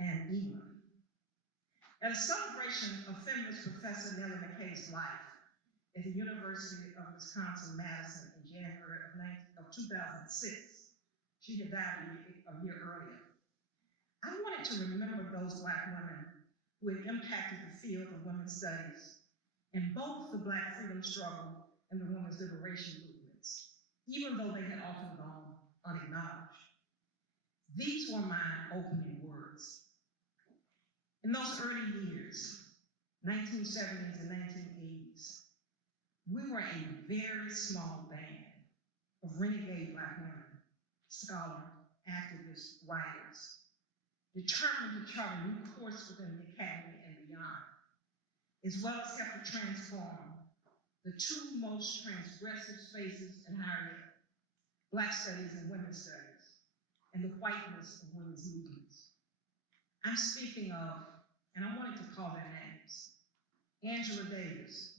and England. At a celebration of feminist Professor Nellie McKay's life at the University of Wisconsin-Madison in January of 2006, she had died a year earlier. I wanted to remember those Black women who had impacted the field of women's studies in both the Black freedom struggle and the women's liberation movements, even though they had often gone unacknowledged. These were my opening words. In those early years, 1970s and 1980s, we were a very small band of renegade Black women, scholars, activists, writers, determined to chart a new course within the academy and beyond. as well as help to transform the two most transgressive spaces in higher ed, Black studies and women's studies, and the whiteness of women's movements. I'm speaking of, and I wanted to call their names, Angela Davis,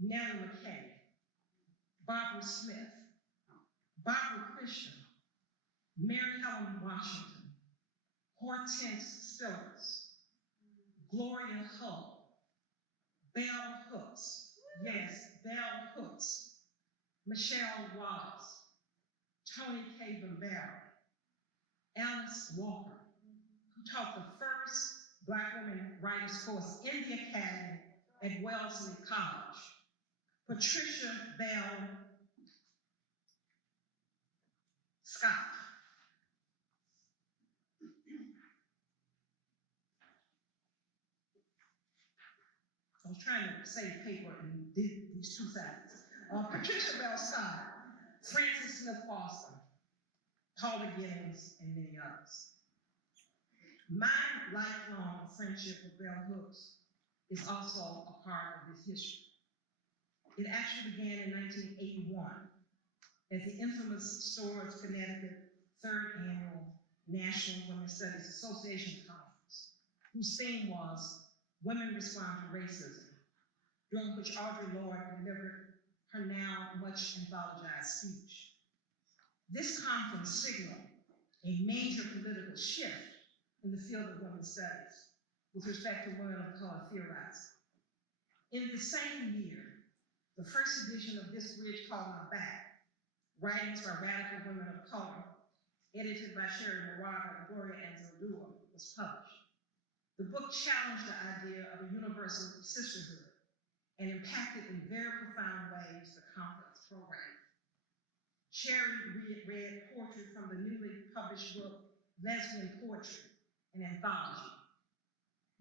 Nellie McKay, Barbara Smith, Barbara Christian, Mary Helen Washington, Hortense Spillers, Gloria Hull, Bell Hooks, yes, Bell Hooks, Michelle Wallace, Toni K. Bambara, Alice Walker, who taught the first Black women writers course in the academy at Wellesley College, Patricia Bell Scott. I was trying to save paper and did these two sentences. Patricia Bell Scott, Frances Smith Foster, Paula Giddings, and many others. My lifelong friendship with Bell Hooks is also a part of this history. It actually began in 1981 at the infamous Storrs, Connecticut 3rd Annual National Women's Studies Association Conference, whose theme was Women Respond to Racism, during which Audre Lorde delivered her now much anthologized speech. This conference signaled a major political shift in the field of women's studies with respect to women of color theorizing. In the same year, the first edition of This Bridge Called My Back, Writings by Radical Women of Color, edited by Sherry Moraga and Gloria Anzaldúa, was published. The book challenged the idea of a universal sisterhood and impacted in very profound ways the conference program. Sherry read poetry from the newly published book, Lesbian Poetry, an Anthology.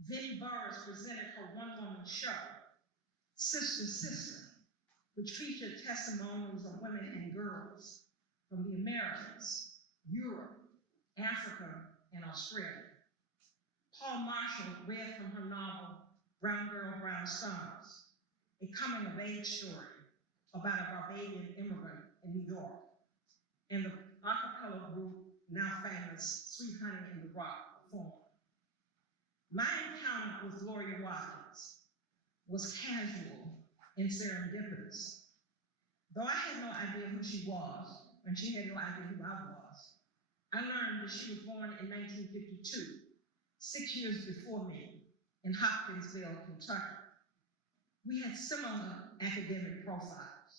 Vinnie Burris presented her one-woman show, Sister Sister, which featured testimonials of women and girls from the Americas, Europe, Africa, and Australia. Paul Marshall read from her novel, Brown Girl, Brown Stars, a coming-of-age story about a Barbadian immigrant in New York, and the a cappella group, now famous, Sweet Honey in the Rock, performed. My encounter with Gloria Watkins was casual and serendipitous. Though I had no idea who she was, and she had no idea who I was, I learned that she was born in 1952, 6 years before me, in Hopkinsville, Kentucky. We had similar academic profiles.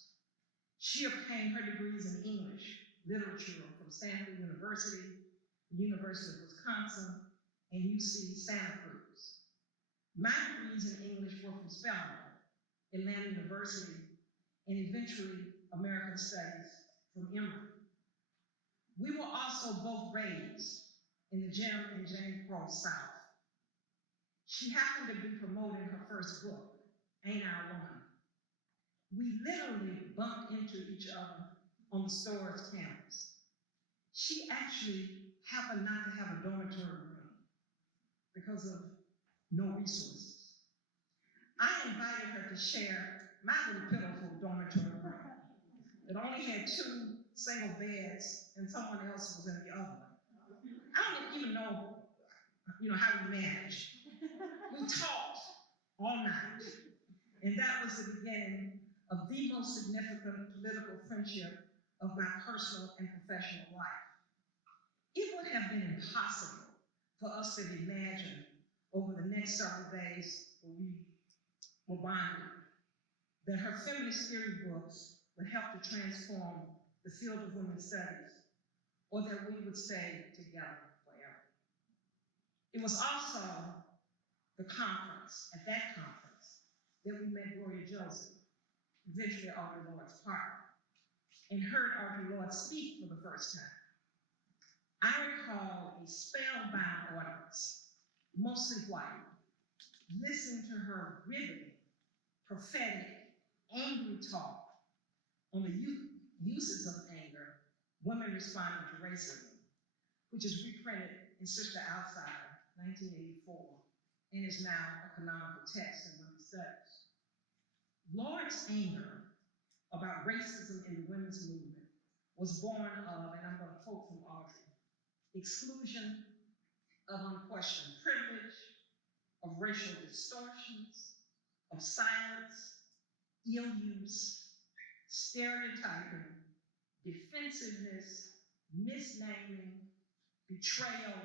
She obtained her degrees in English, literature from Stanford University, the University of Wisconsin, and UC Santa Cruz. My degrees in English were from Spelman, Atlanta University, and eventually American Studies from Emory. We were also both raised in the Jim and Jane Crow South. She happened to be promoting her first book, Ain't I a Woman? We literally bumped into each other on the Storrs campus. She actually happened not to have a dormitory room because of no resources. I invited her to share my little pitiful dormitory room that only had 2 single beds and someone else was in the other one. I don't even know, how we managed. We talked all night, and that was the beginning of the most significant political friendship of my personal and professional life. It would have been impossible for us to imagine over the next several days when we were bonded that her feminist theory books would help to transform the field of women's studies, or that we would stay together forever. It was also the conference, at that conference, that we met Gloria Joseph, eventually Audre Lorde's partner, and heard Audre Lorde speak for the first time. I recall a spellbound audience, mostly white, listening to her riveting, prophetic, angry talk on the uses of anger, women responding to racism, which is reprinted in Sister Outsider, 1984, and is now a canonical text in women's studies. Lord's anger about racism in the women's movement was born of, and I'm going to quote from Audrey, exclusion of unquestioned privilege, of racial distortions, of silence, ill use, stereotyping, defensiveness, misnaming, betrayal,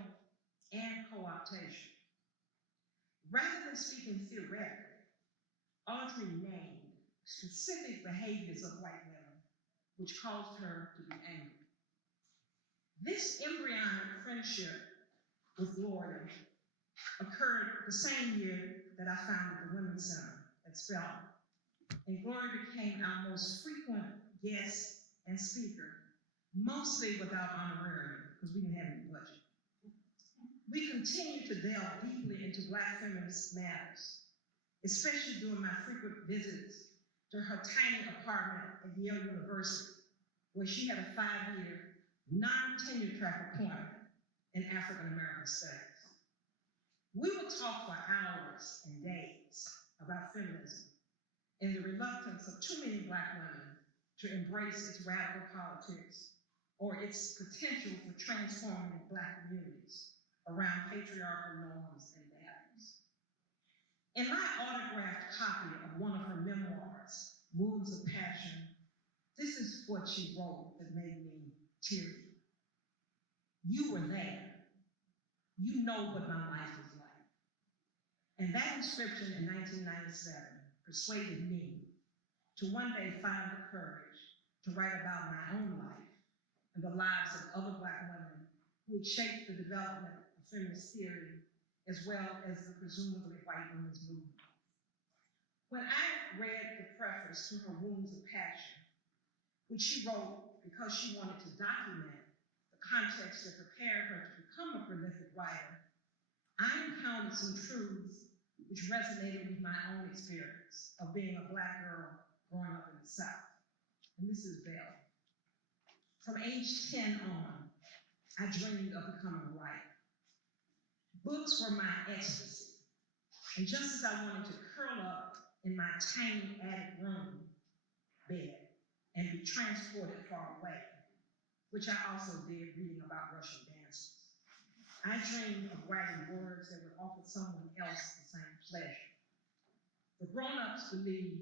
and co-optation. Rather than speaking theoretically, Audrey named specific behaviors of white women which caused her to be angry. This embryonic friendship with Gloria occurred the same year that I founded the Women's Center at Spelman. And Gloria became our most frequent guest and speaker, mostly without honorarium, because we didn't have any budget. We continue to delve deeply into Black feminist matters, especially during my frequent visits to her tiny apartment at Yale University, where she had a 5-year, non-tenure track appointment in African American studies. We would talk for hours and days about feminism and the reluctance of too many Black women to embrace its radical politics or its potential for transforming Black communities around patriarchal norms and values. In my autographed copy of one of her memoirs, Wounds of Passion, this is what she wrote that made me teary. You were there. You know what my life was like. And that inscription in 1997 persuaded me to one day find the courage to write about my own life and the lives of other Black women who had shaped the development of feminist theory as well as the presumably white women's movement. When I read the preface to her Wounds of Passion, which she wrote because she wanted to document the context that prepared her to become a prolific writer, I encountered some truths which resonated with my own experience of being a Black girl growing up in the South. And this is Belle. From age 10 on, I dreamed of becoming a writer. Books were my ecstasy. And just as I wanted to curl up in my tiny attic room bed and be transported far away, which I also did reading about Russian dancers, I dreamed of writing words that would offer someone else the same pleasure. The grown-ups believed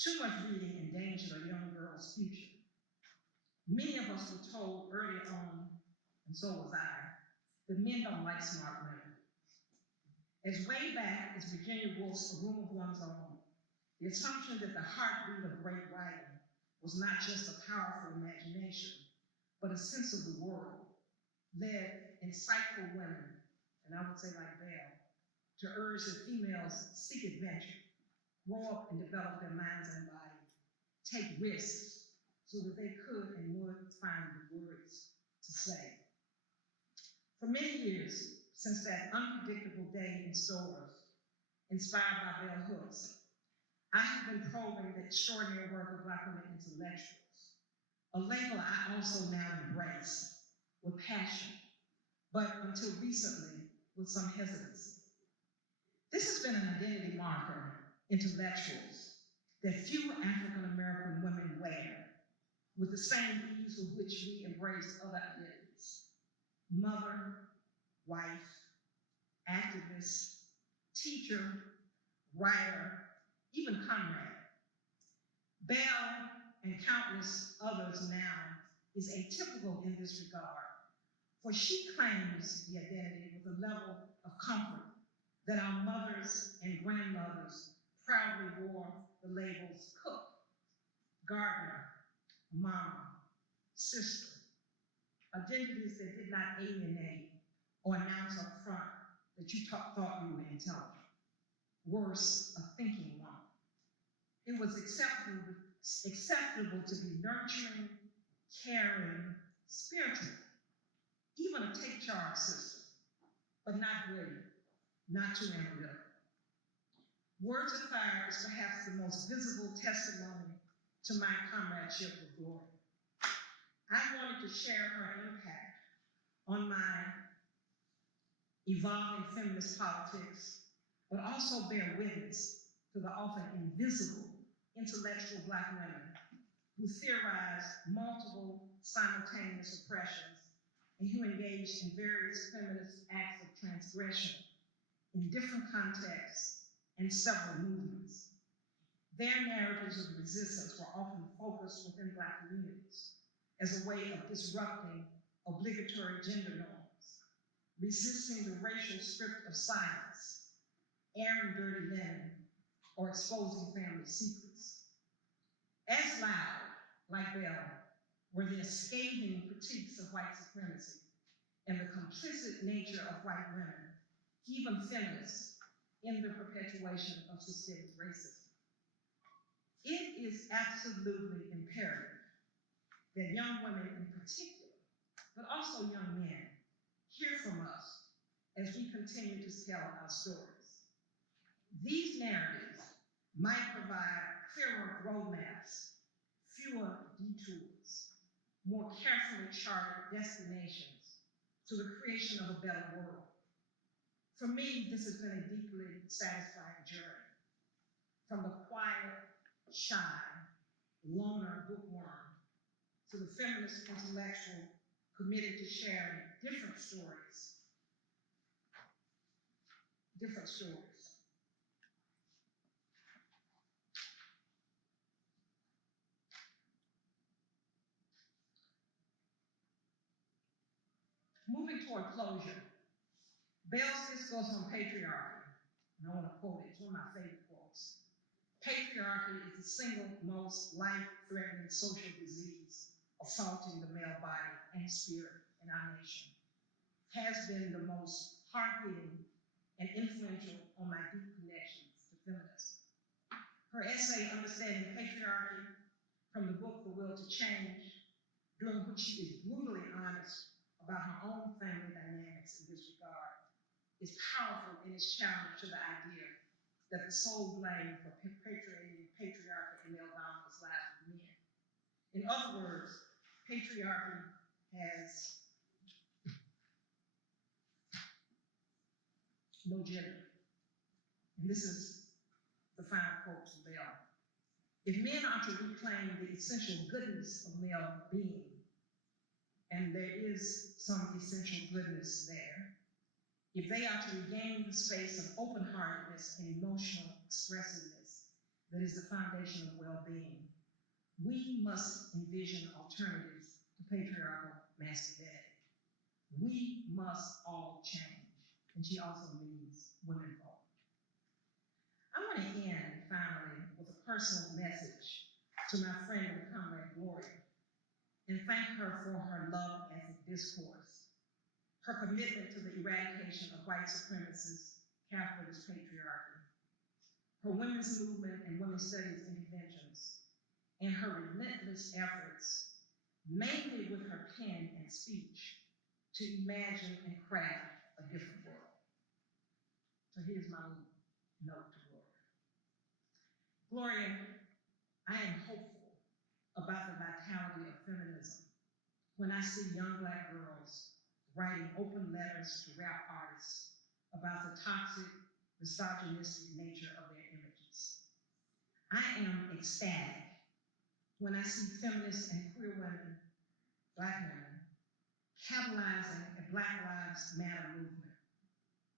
too much reading endangered a young girl's future. Many of us were told early on, and so was I, that men don't like smart women. As way back as Virginia Woolf's A Room of One's Own, the assumption that the heartbeat of great writing was not just a powerful imagination, but a sense of the world, led insightful women, and I would say like Belle, to urge that females seek adventure, grow up and develop their minds and body, take risks so that they could and would find the words to say. For many years, since that unpredictable day in stores, inspired by Bell Hooks, I have been probing the extraordinary work of Black women intellectuals, a label I also now embrace with passion, but until recently, with some hesitancy. This has been an identity marker, intellectuals, that few African American women wear with the same ease with which we embrace other identities. Mother, wife, activist, teacher, writer, even comrade. Belle and countless others now is atypical in this regard, for she claims the identity with a level of comfort that our mothers and grandmothers proudly wore the labels cook, gardener, mama, sister, identities that did not alienate or announce up front that you thought you were intelligent. Worse, a thinking woman. It was acceptable to be nurturing, caring, spiritual, even a take charge sister, but not brilliant, not too analytical. Words of Fire is perhaps the most visible testimony to my comradeship with Gloria. I wanted to share her impact on my evolving feminist politics, but also bear witness to the often invisible intellectual Black women who theorize multiple simultaneous oppressions and who engage in various feminist acts of transgression in different contexts and several movements. Their narratives of resistance were often focused within Black communities as a way of disrupting obligatory gender norms, resisting the racial script of silence, airing dirty linen, or exposing family secrets. As loud, like Bell, were their scathing critiques of white supremacy and the complicit nature of white women, even feminists, in the perpetuation of systemic racism. It is absolutely imperative that young women in particular, but also young men, hear from us as we continue to tell our stories. These narratives might provide clearer roadmaps, fewer detours, more carefully charted destinations to the creation of a better world. For me, this has been a deeply satisfying journey. From the quiet, shy, loner bookworm to the feminist intellectual committed to sharing different stories. Moving toward closure, Bell's discourse on patriarchy, and I want to quote it, it's one of my favorite quotes. Patriarchy is the single most life-threatening social disease assaulting the male body and spirit in our nation. Has been the most hard-hitting and influential on my deep connections to feminism. Her essay, Understanding Patriarchy, from the book The Will to Change, during which she is brutally honest about her own family dynamics in this regard, is powerful in its challenge to the idea that the sole blame for perpetuating patriarchy and male dominance lies with men. In other words, patriarchy has no gender. And this is the final quote from Bell. If men are to reclaim the essential goodness of male being, and there is some essential goodness there, if they are to regain the space of open-heartedness and emotional expressiveness that is the foundation of well-being, we must envision alternatives to patriarchal masculinity. We must all change. And she also means women folk. I want to end, finally, with a personal message to my friend and comrade Gloria, and thank her for her love ethic discourse, her commitment to the eradication of white supremacist capitalist patriarchy, her women's movement and women's studies interventions, and her relentless efforts, mainly with her pen and speech, to imagine and craft a different world. So here's my note to Gloria. Gloria, I am hopeful about the vitality of feminism when I see young Black girls writing open letters to rap artists about the toxic, misogynistic nature of their images. I am ecstatic when I see feminists and queer women, Black women, capitalizing a Black Lives Matter movement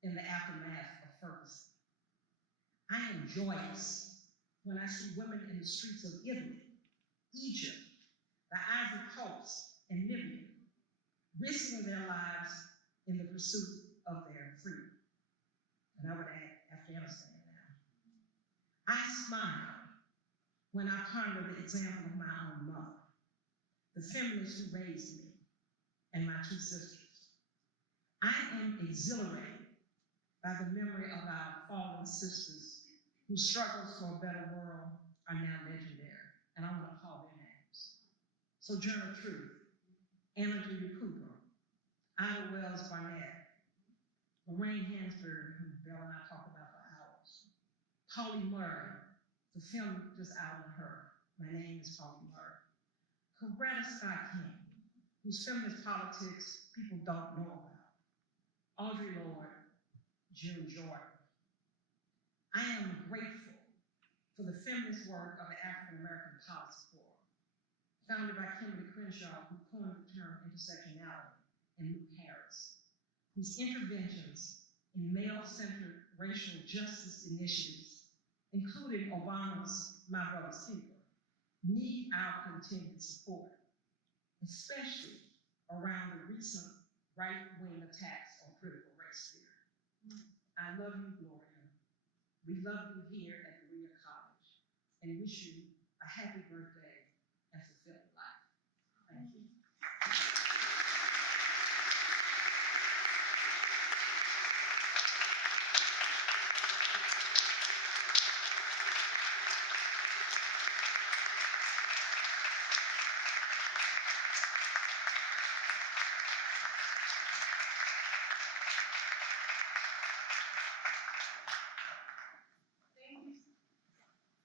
in the aftermath of Ferguson. I am joyous when I see women in the streets of Italy, Egypt, the Ivory Coast, and Libya, risking their lives in the pursuit of their freedom. And I would add Afghanistan now. I smile when I ponder the example of my own mother, the feminist who raised me, and my two sisters. I am exhilarated by the memory of our fallen sisters whose struggles for a better world are now legendary, and I want to call their names. Sojourner Truth, Anna Judy Cooper, Ida Wells Barnett, Lorraine Hansberry, who Bella and I talked about for hours, Polly Murray, the film just out on her, My Name is Polly Murray, Coretta Scott King, whose feminist politics people don't know about, Audre Lorde, June Jordan. I am grateful for the feminist work of the African American Policy Forum, founded by Kimberly Crenshaw, who coined the term intersectionality, and Luke Harris, whose interventions in male-centered racial justice initiatives, including Obama's My Brother's Keeper, need our continued support, especially around the recent right-wing attacks on critical race theory. I love you, Gloria. We love you here at Berea College and wish you a happy birthday and fulfilled life. Thank you.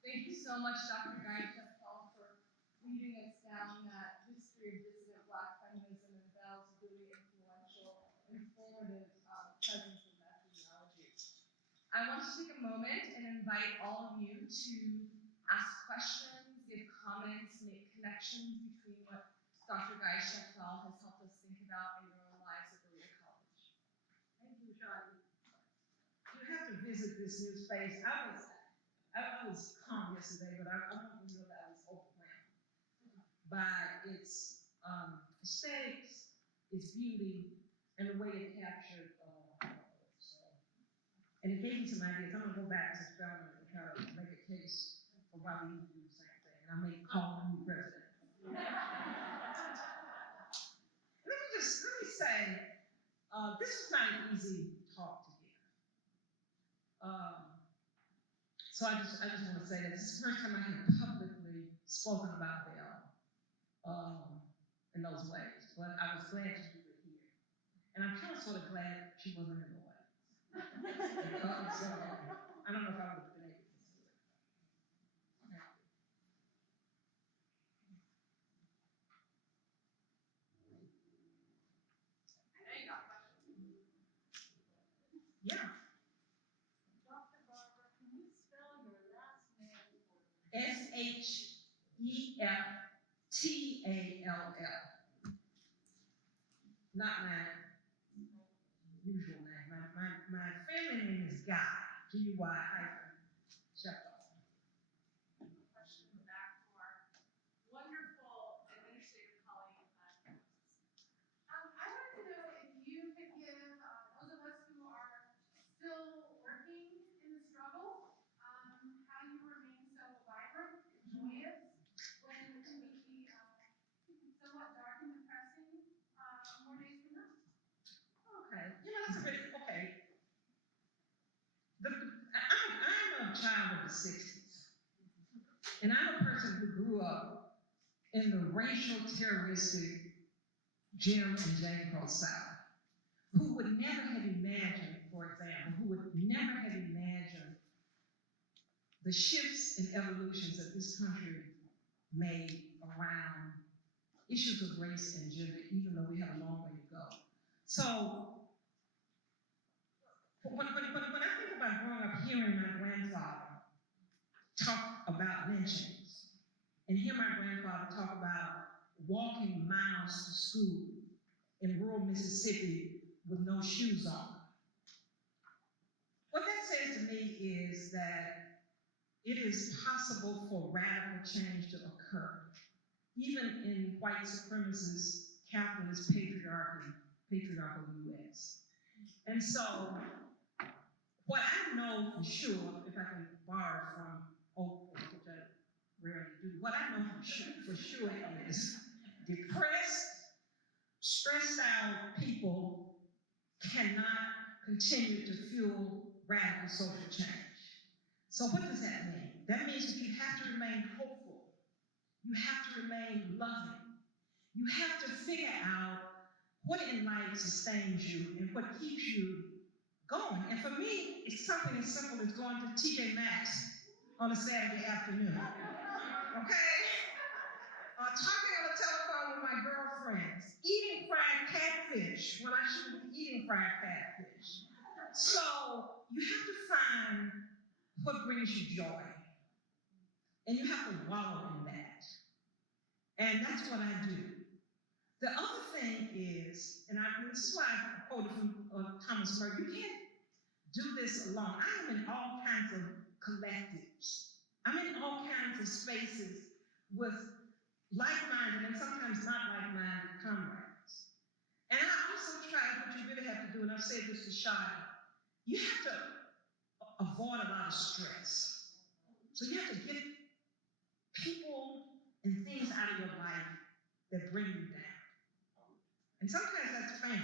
Thank you so much, Dr. Guy-Sheftall, for leading us down that history of dissident Black feminism and Belle's really influential, informative presence in that genealogy. I want to take a moment and invite all of you to ask questions, give comments, make connections between what Dr. Guy-Sheftall has helped us think about in your own lives at Berea College. Thank you, Charlie. You have to visit this new space. I was calm yesterday, but I don't know that I was overwhelmed by its aesthetics, its beauty, and the way it captured and it gave me some ideas. I'm gonna go back to Spelman and try to make a case for why we need to do the same thing. And I may call the new president. Let me say, this was not an easy talk to give. So I just want to say that this is the first time I have publicly spoken about Belle in those ways, but I was glad to do it here. And I'm kind of sort of glad she wasn't in the way. Because I don't know if I would have been able to do it. Yeah. Dr. Barbara, can you spell your last name for me? Sheftall. Not my usual name. My family name is Guy, G-U-Y-Sheftall. Question in the back for our wonderful administrative colleague. I wanted to know if you could give those of us who are still working in the struggle, how you remain so vibrant and joyous when it can be somewhat dark and depressing more days than not. Okay, that's a bit, okay. I'm a child of the 60s. And I'm a person who grew up in the racial terroristic Jim and Jane Crow South, who would never have imagined, for example, the shifts and evolutions that this country made around issues of race and gender, even though we have a long way to go. So, when I think about growing up hearing my grandfather talk about lynchings, and hear my grandfather talk about walking miles to school in rural Mississippi with no shoes on, what that says to me is that it is possible for radical change to occur, even in white supremacist, capitalist, patriarchal U.S. And so, what I know for sure, if I can borrow from Oprah, which I rarely do, what I know for sure is depressed, stressed out people cannot continue to fuel radical social change. So what does that mean? That means that you have to remain hopeful. You have to remain loving. You have to figure out what in life sustains you and what keeps you going. And for me, it's something as simple as going to TJ Maxx on a Saturday afternoon. Okay? Talking on the telephone with my girlfriends, eating fried catfish when I shouldn't be eating fried catfish. So you have to find what brings you joy. And you have to wallow in that. And that's what I do. The other thing is, and this is why I quoted from Thomas More, you can't do this alone. I am in all kinds of collectives. I'm in all kinds of spaces with like-minded and sometimes not like-minded comrades. And I also try what you really have to do, and I've said this to Shadi, you have to avoid a lot of stress. So you have to get people and things out of your life that bring you down. And sometimes that's family.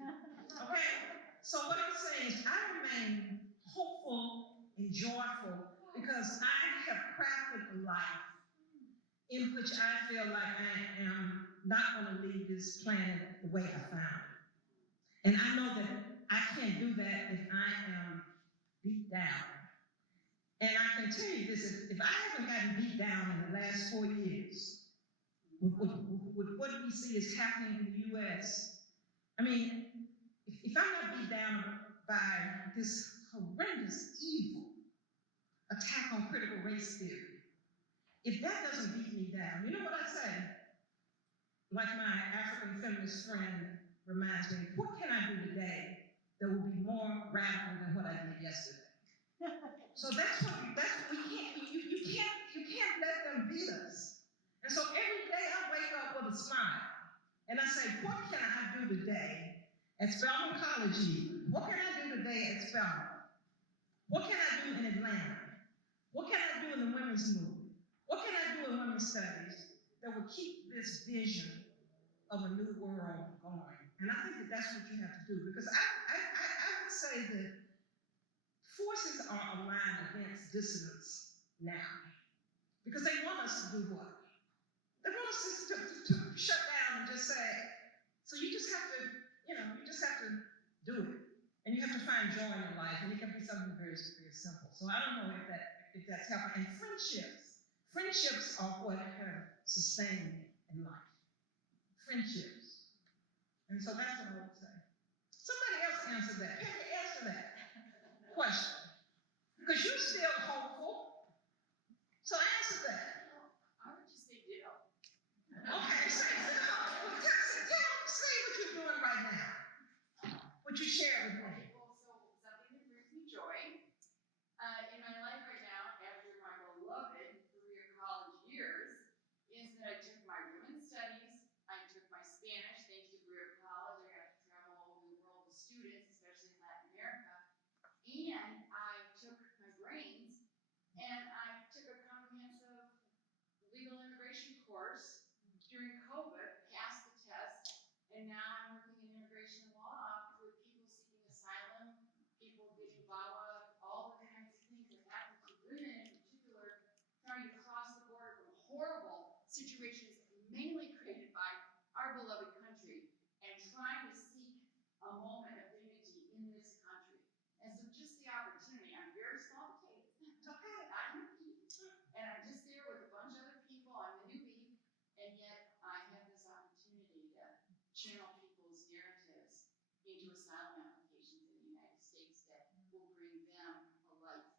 Okay? So what I'm saying is I remain hopeful and joyful because I have crafted a life in which I feel like I am not going to leave this planet the way I found it. And I know that I can't do that if I am beat down. And I can tell you this, if I haven't gotten beat down in the last 4 years, with what we see is happening in the US, I mean, if I'm not beat down by this horrendous evil attack on critical race theory, if that doesn't beat me down, you know what I say? Like my African feminist friend reminds me, what can I do today that will be more radical than what I did yesterday? So that's what we can't, you can't let them beat us. And so every day I wake up with a smile and I say, what can I do today at Spelman College even? What can I do today at Spelman? What can I do in Atlanta? What can I do in the women's movement? What can I do in women's studies that will keep this vision of a new world going? And I think that that's what you have to do, because I would say that forces are aligned against dissidents now, because they want us to do what? They want us to shut down and just say, so you just have to, you just have to do it. And you have to find joy in your life, and it can be something very, very simple. So I don't know if that's helpful. And friendships are what have sustained me in life. Friendships. And so that's what I would say. Somebody else answer that. Peggy, answer that question. Because you're still hopeful. So answer that. I would just say ditto. Okay, say what you're doing right now. What you share with me. Well, so something that brings me joy in my life right now, after my beloved Berea college years, is that I took my women's studies, I took my Spanish, thanks to Berea College. I got to travel all over the world with students, especially in Latin America. And I took my brains and I took a comprehensive legal immigration course during COVID, passed the test, and now I'm working in immigration law with people seeking asylum, people getting VAWA, all the kinds of things that happen to women in particular, trying to cross the border from horrible situations mainly created by our beloved country, and trying to seek a moment of dignity in this country. And so just the opportunity, I'm very small potatoes, it's okay, I'm and I'm just there with a bunch of other people, I'm the newbie, and yet I have this opportunity to channel people's narratives into asylum applications in the United States that will bring them a life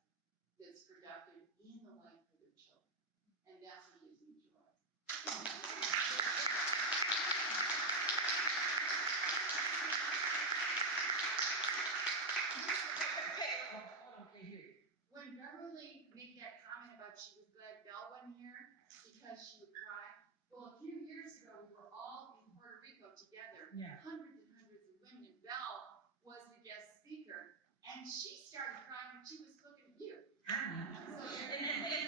that's productive in the life for their children. And that's what gives me joy. When Beverly made that comment about she was glad Belle wasn't here because she would cry, well, a few years ago, we were all in Puerto Rico together, hundreds and hundreds of women, and Belle was the guest speaker, and she started crying when she was looking at you. And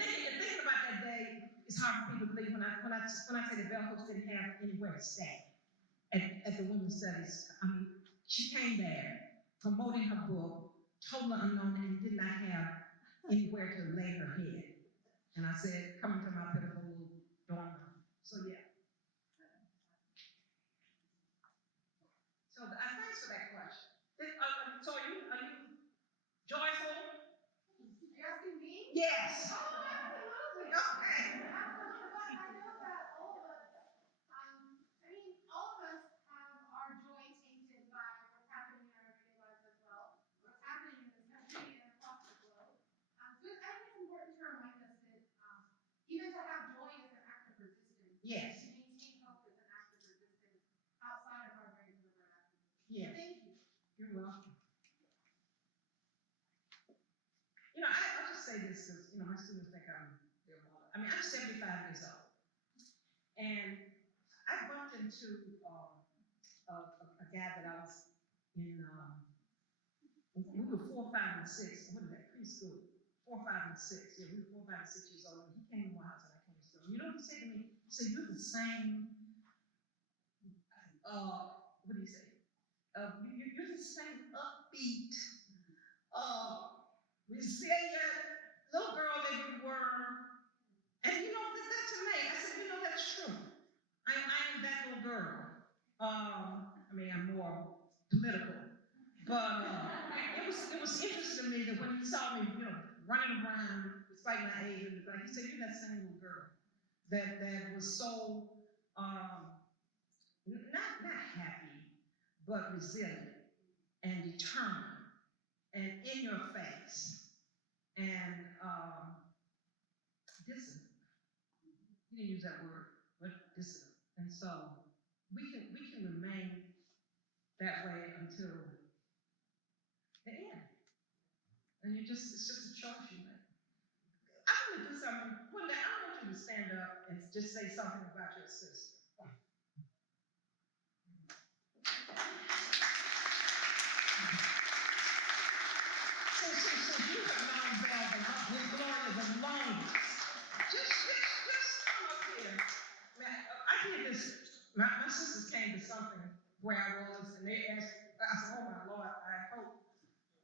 thinking about that day, it's hard for people to believe when I say that Bell Hooks didn't have anywhere to stay at the women's studies. I mean, she came there promoting her book, totally unknown, and did not have anywhere to lay her head. And I said, come into my pitiful little dorm room. So yeah. So thanks for that question. So are you joyful? Are you asking me? Yes. Oh, absolutely. Okay. Absolutely. But I know that all of us, all of us have our joy tainted by what's happening in our everyday lives as well, what's happening in this country and across the globe. So I think it's important to remind us that even to have joy as an act of resistance. Yes. To maintain hope as an act of resistance outside of our very deliberate activism. Yes. Thank you. You're welcome. You know, I'll just say this because, you know, my students think I'm their mother. I mean, I'm 75 years old. And I bumped into a guy that I was in, we were 4, 5, and 6. What is that, preschool? 4, 5, and 6. Yeah, we were 4, 5, and 6 years old. And he came to my house and I came to school. You know what he said to me? He said, you're the same, what did he say? You're the same upbeat, resilient little girl that you were. And you know, that's amazing. I said, you know, that's true. I am that little girl. I mean, I'm more political. But it was interesting to me that when he saw me, you know, running around despite my age, like he said, you're that same little girl that was so not happy, but resilient and determined and in your face and dissident. He didn't use that word, but dissident. And so we can remain that way until the end. And it's just a choice you make. I'm gonna do something. One day I want you to stand up and just say something about your sister. So you have known Val with Gloria the longest. Just come up here. Man, I did this. My sisters came to something where I was, and they asked, I said, oh my Lord, I hope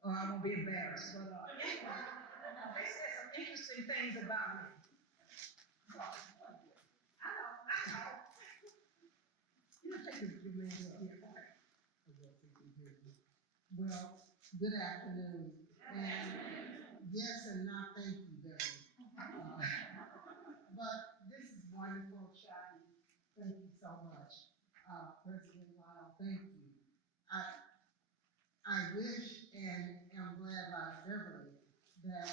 I won't be embarrassed. But anyway, they said some interesting things about me. I know. You take your man up here. Well, good afternoon, and yes and not thank you, Beverly. But this is wonderful, Shadi. Thank you so much. President Lyle, thank you. I wish and am glad, like Beverly, that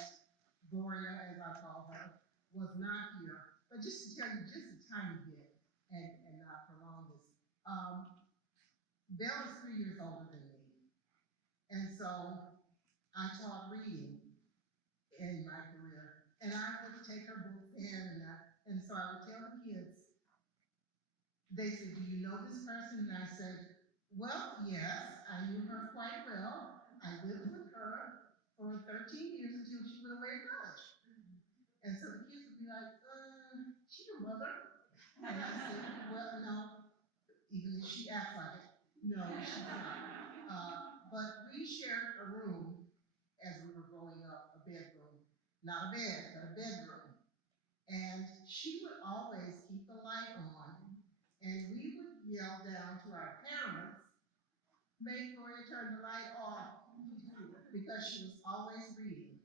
Gloria, as I call her, was not here. But just to tell you just a tiny bit and not prolong this. Belle is 3 years older than me. And so I taught reading in my career. And I would take her book in and so I would tell the kids, they said, do you know this person? And I said, well, yes, I knew her quite well. I lived with her for 13 years until she went away to college. And so the kids would be like, she your mother? And I said, well, no, even if she acts like it, no, she's not. But we shared a room as we were growing up, a bedroom, not a bed, but a bedroom. And she would always keep the light on, and we would yell down to our parents, make Gloria turn the light off, because she was always reading.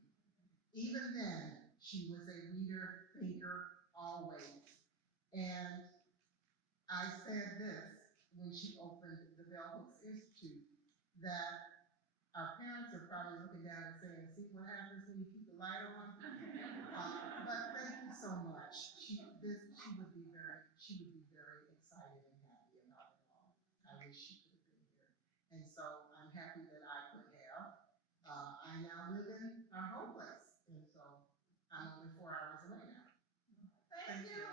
Even then, she was a reader, thinker, always. And I said this when she opened the Bell Hooks Institute, that our parents are probably looking down and saying, see what happens when you keep the light on? But thank you so much. She would be very excited and happy about it all. I wish she could have been here. And so I'm happy that I could have. I now live in our home place. And so I'm only 4 hours away now. Thank you.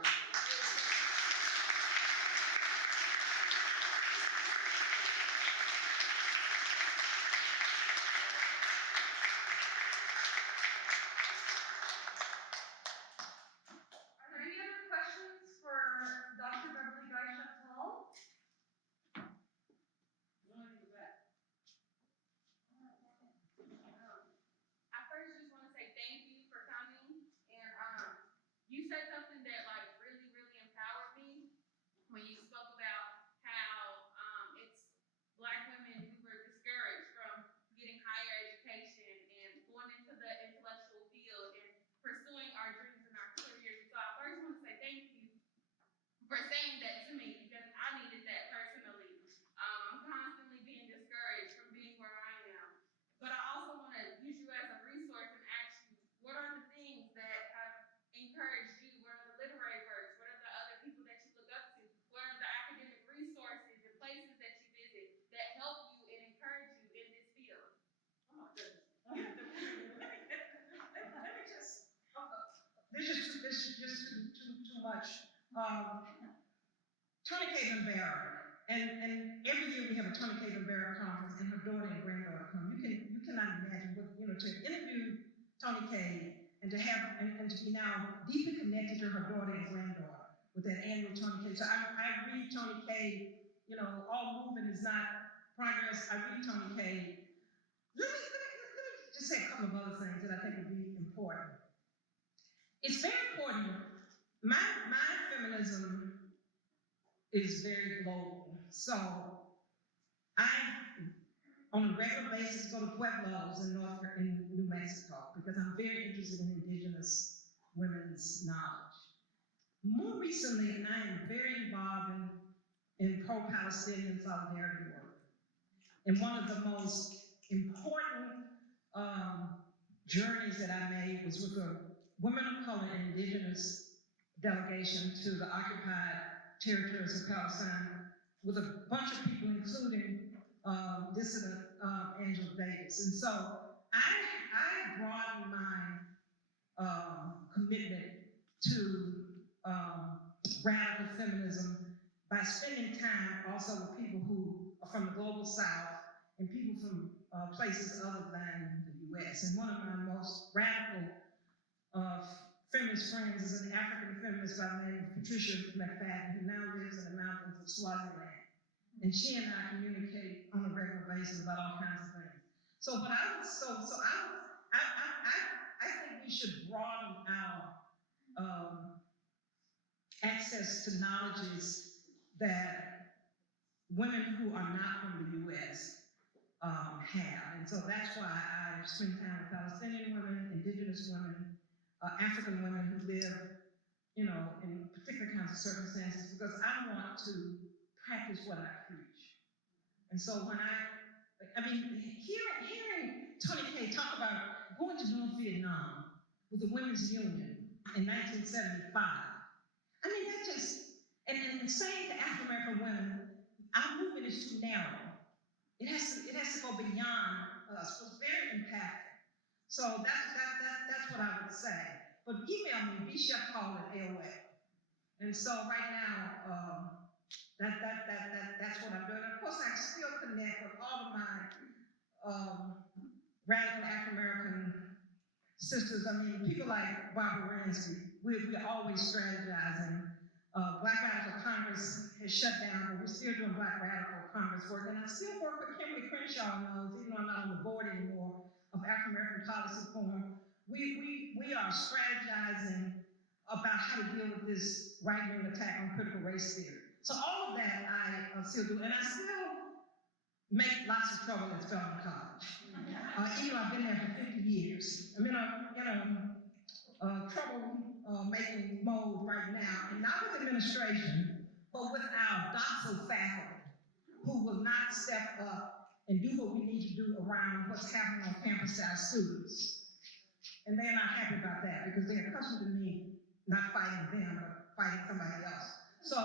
Tony K. Berea, and every year we have a Tony K. Berea conference, and her daughter and granddaughter come. You cannot imagine what, to interview Tony K. and to have, and to be now deeply connected to her daughter and granddaughter with that annual Tony K. So I read Tony K., all movement is not progress. I read Tony K. Let me just say a couple of other things that I think would be important. It's very important. My feminism is very global. So I, on a regular basis, go to Pueblos in New Mexico because I'm very interested in indigenous women's knowledge. More recently, I am very involved in pro-Palestinian solidarity work. And one of the most important journeys that I made was with a women of color and indigenous delegation to the occupied territories of Palestine with a bunch of people, including dissident Angela Davis. And so I broadened my commitment to radical feminism by spending time also with people who are from the global South and people from places other than the U.S. And one of my most radical feminist friends is an African feminist by the name of Patricia McFadden, who now lives in the mountains of Swaziland. And she and I communicate on a regular basis about all kinds of things. So what I think we should broaden our access to knowledges that women who are not from the U.S. Have. And so that's why I spend time with Palestinian women, indigenous women, African women who live, in particular kinds of circumstances, because I want to practice what I preach. And so when hearing Tony K. talk about going to North Vietnam with the Women's Union in 1975, that just, and saying to African American women, our movement is too narrow. It has to go beyond us. It was very impactful. So that's what I would say. But email me, Guy-Sheftall at AOL. And so right now, that's what I'm doing. And of course, I still connect with all of my radical African American sisters. People like Barbara Ramsey. We're always strategizing. Black Radical Congress has shut down, but we're still doing Black Radical Congress work. And I still work with Kimberly Crenshaw knows, even though I'm not on the board anymore, of African American Policy Forum. We are strategizing about how to deal with this right-wing attack on critical race theory. So all of that I still do, and I still make lots of trouble at Spelman College. Even though I've been there for 50 years. I'm in a trouble-making mode right now, and not with administration, but with our doctoral faculty, who will not step up and do what we need to do around what's happening on campus to our students. And they're not happy about that, because they're accustomed to me not fighting them, but fighting somebody else. So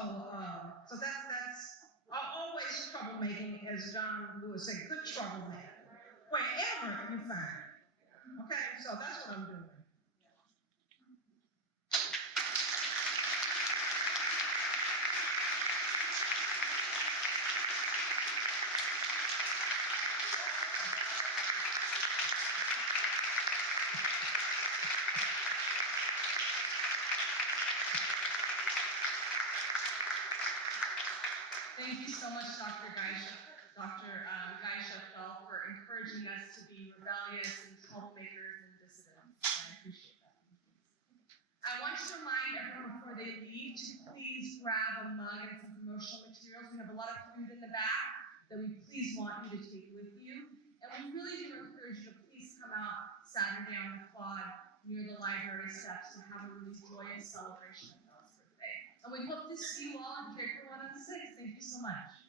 that's always troublemaking, as John Lewis said, good troublemaking, wherever you find it. Okay, so that's what I'm doing. Thank you so much, Dr. Guy-Sheftall, for encouraging us to be rebellious and troublemakers and dissidents. I appreciate that. I want to remind everyone before they leave to please grab a mug and some promotional materials. We have a lot of food in the back that we please want you to take with you. And we really do encourage you to please come out Saturday on the quad near the library steps to have a really joyous celebration of Bella's birthday. And we hope to see you all on January 1 and 6. Thank you so much.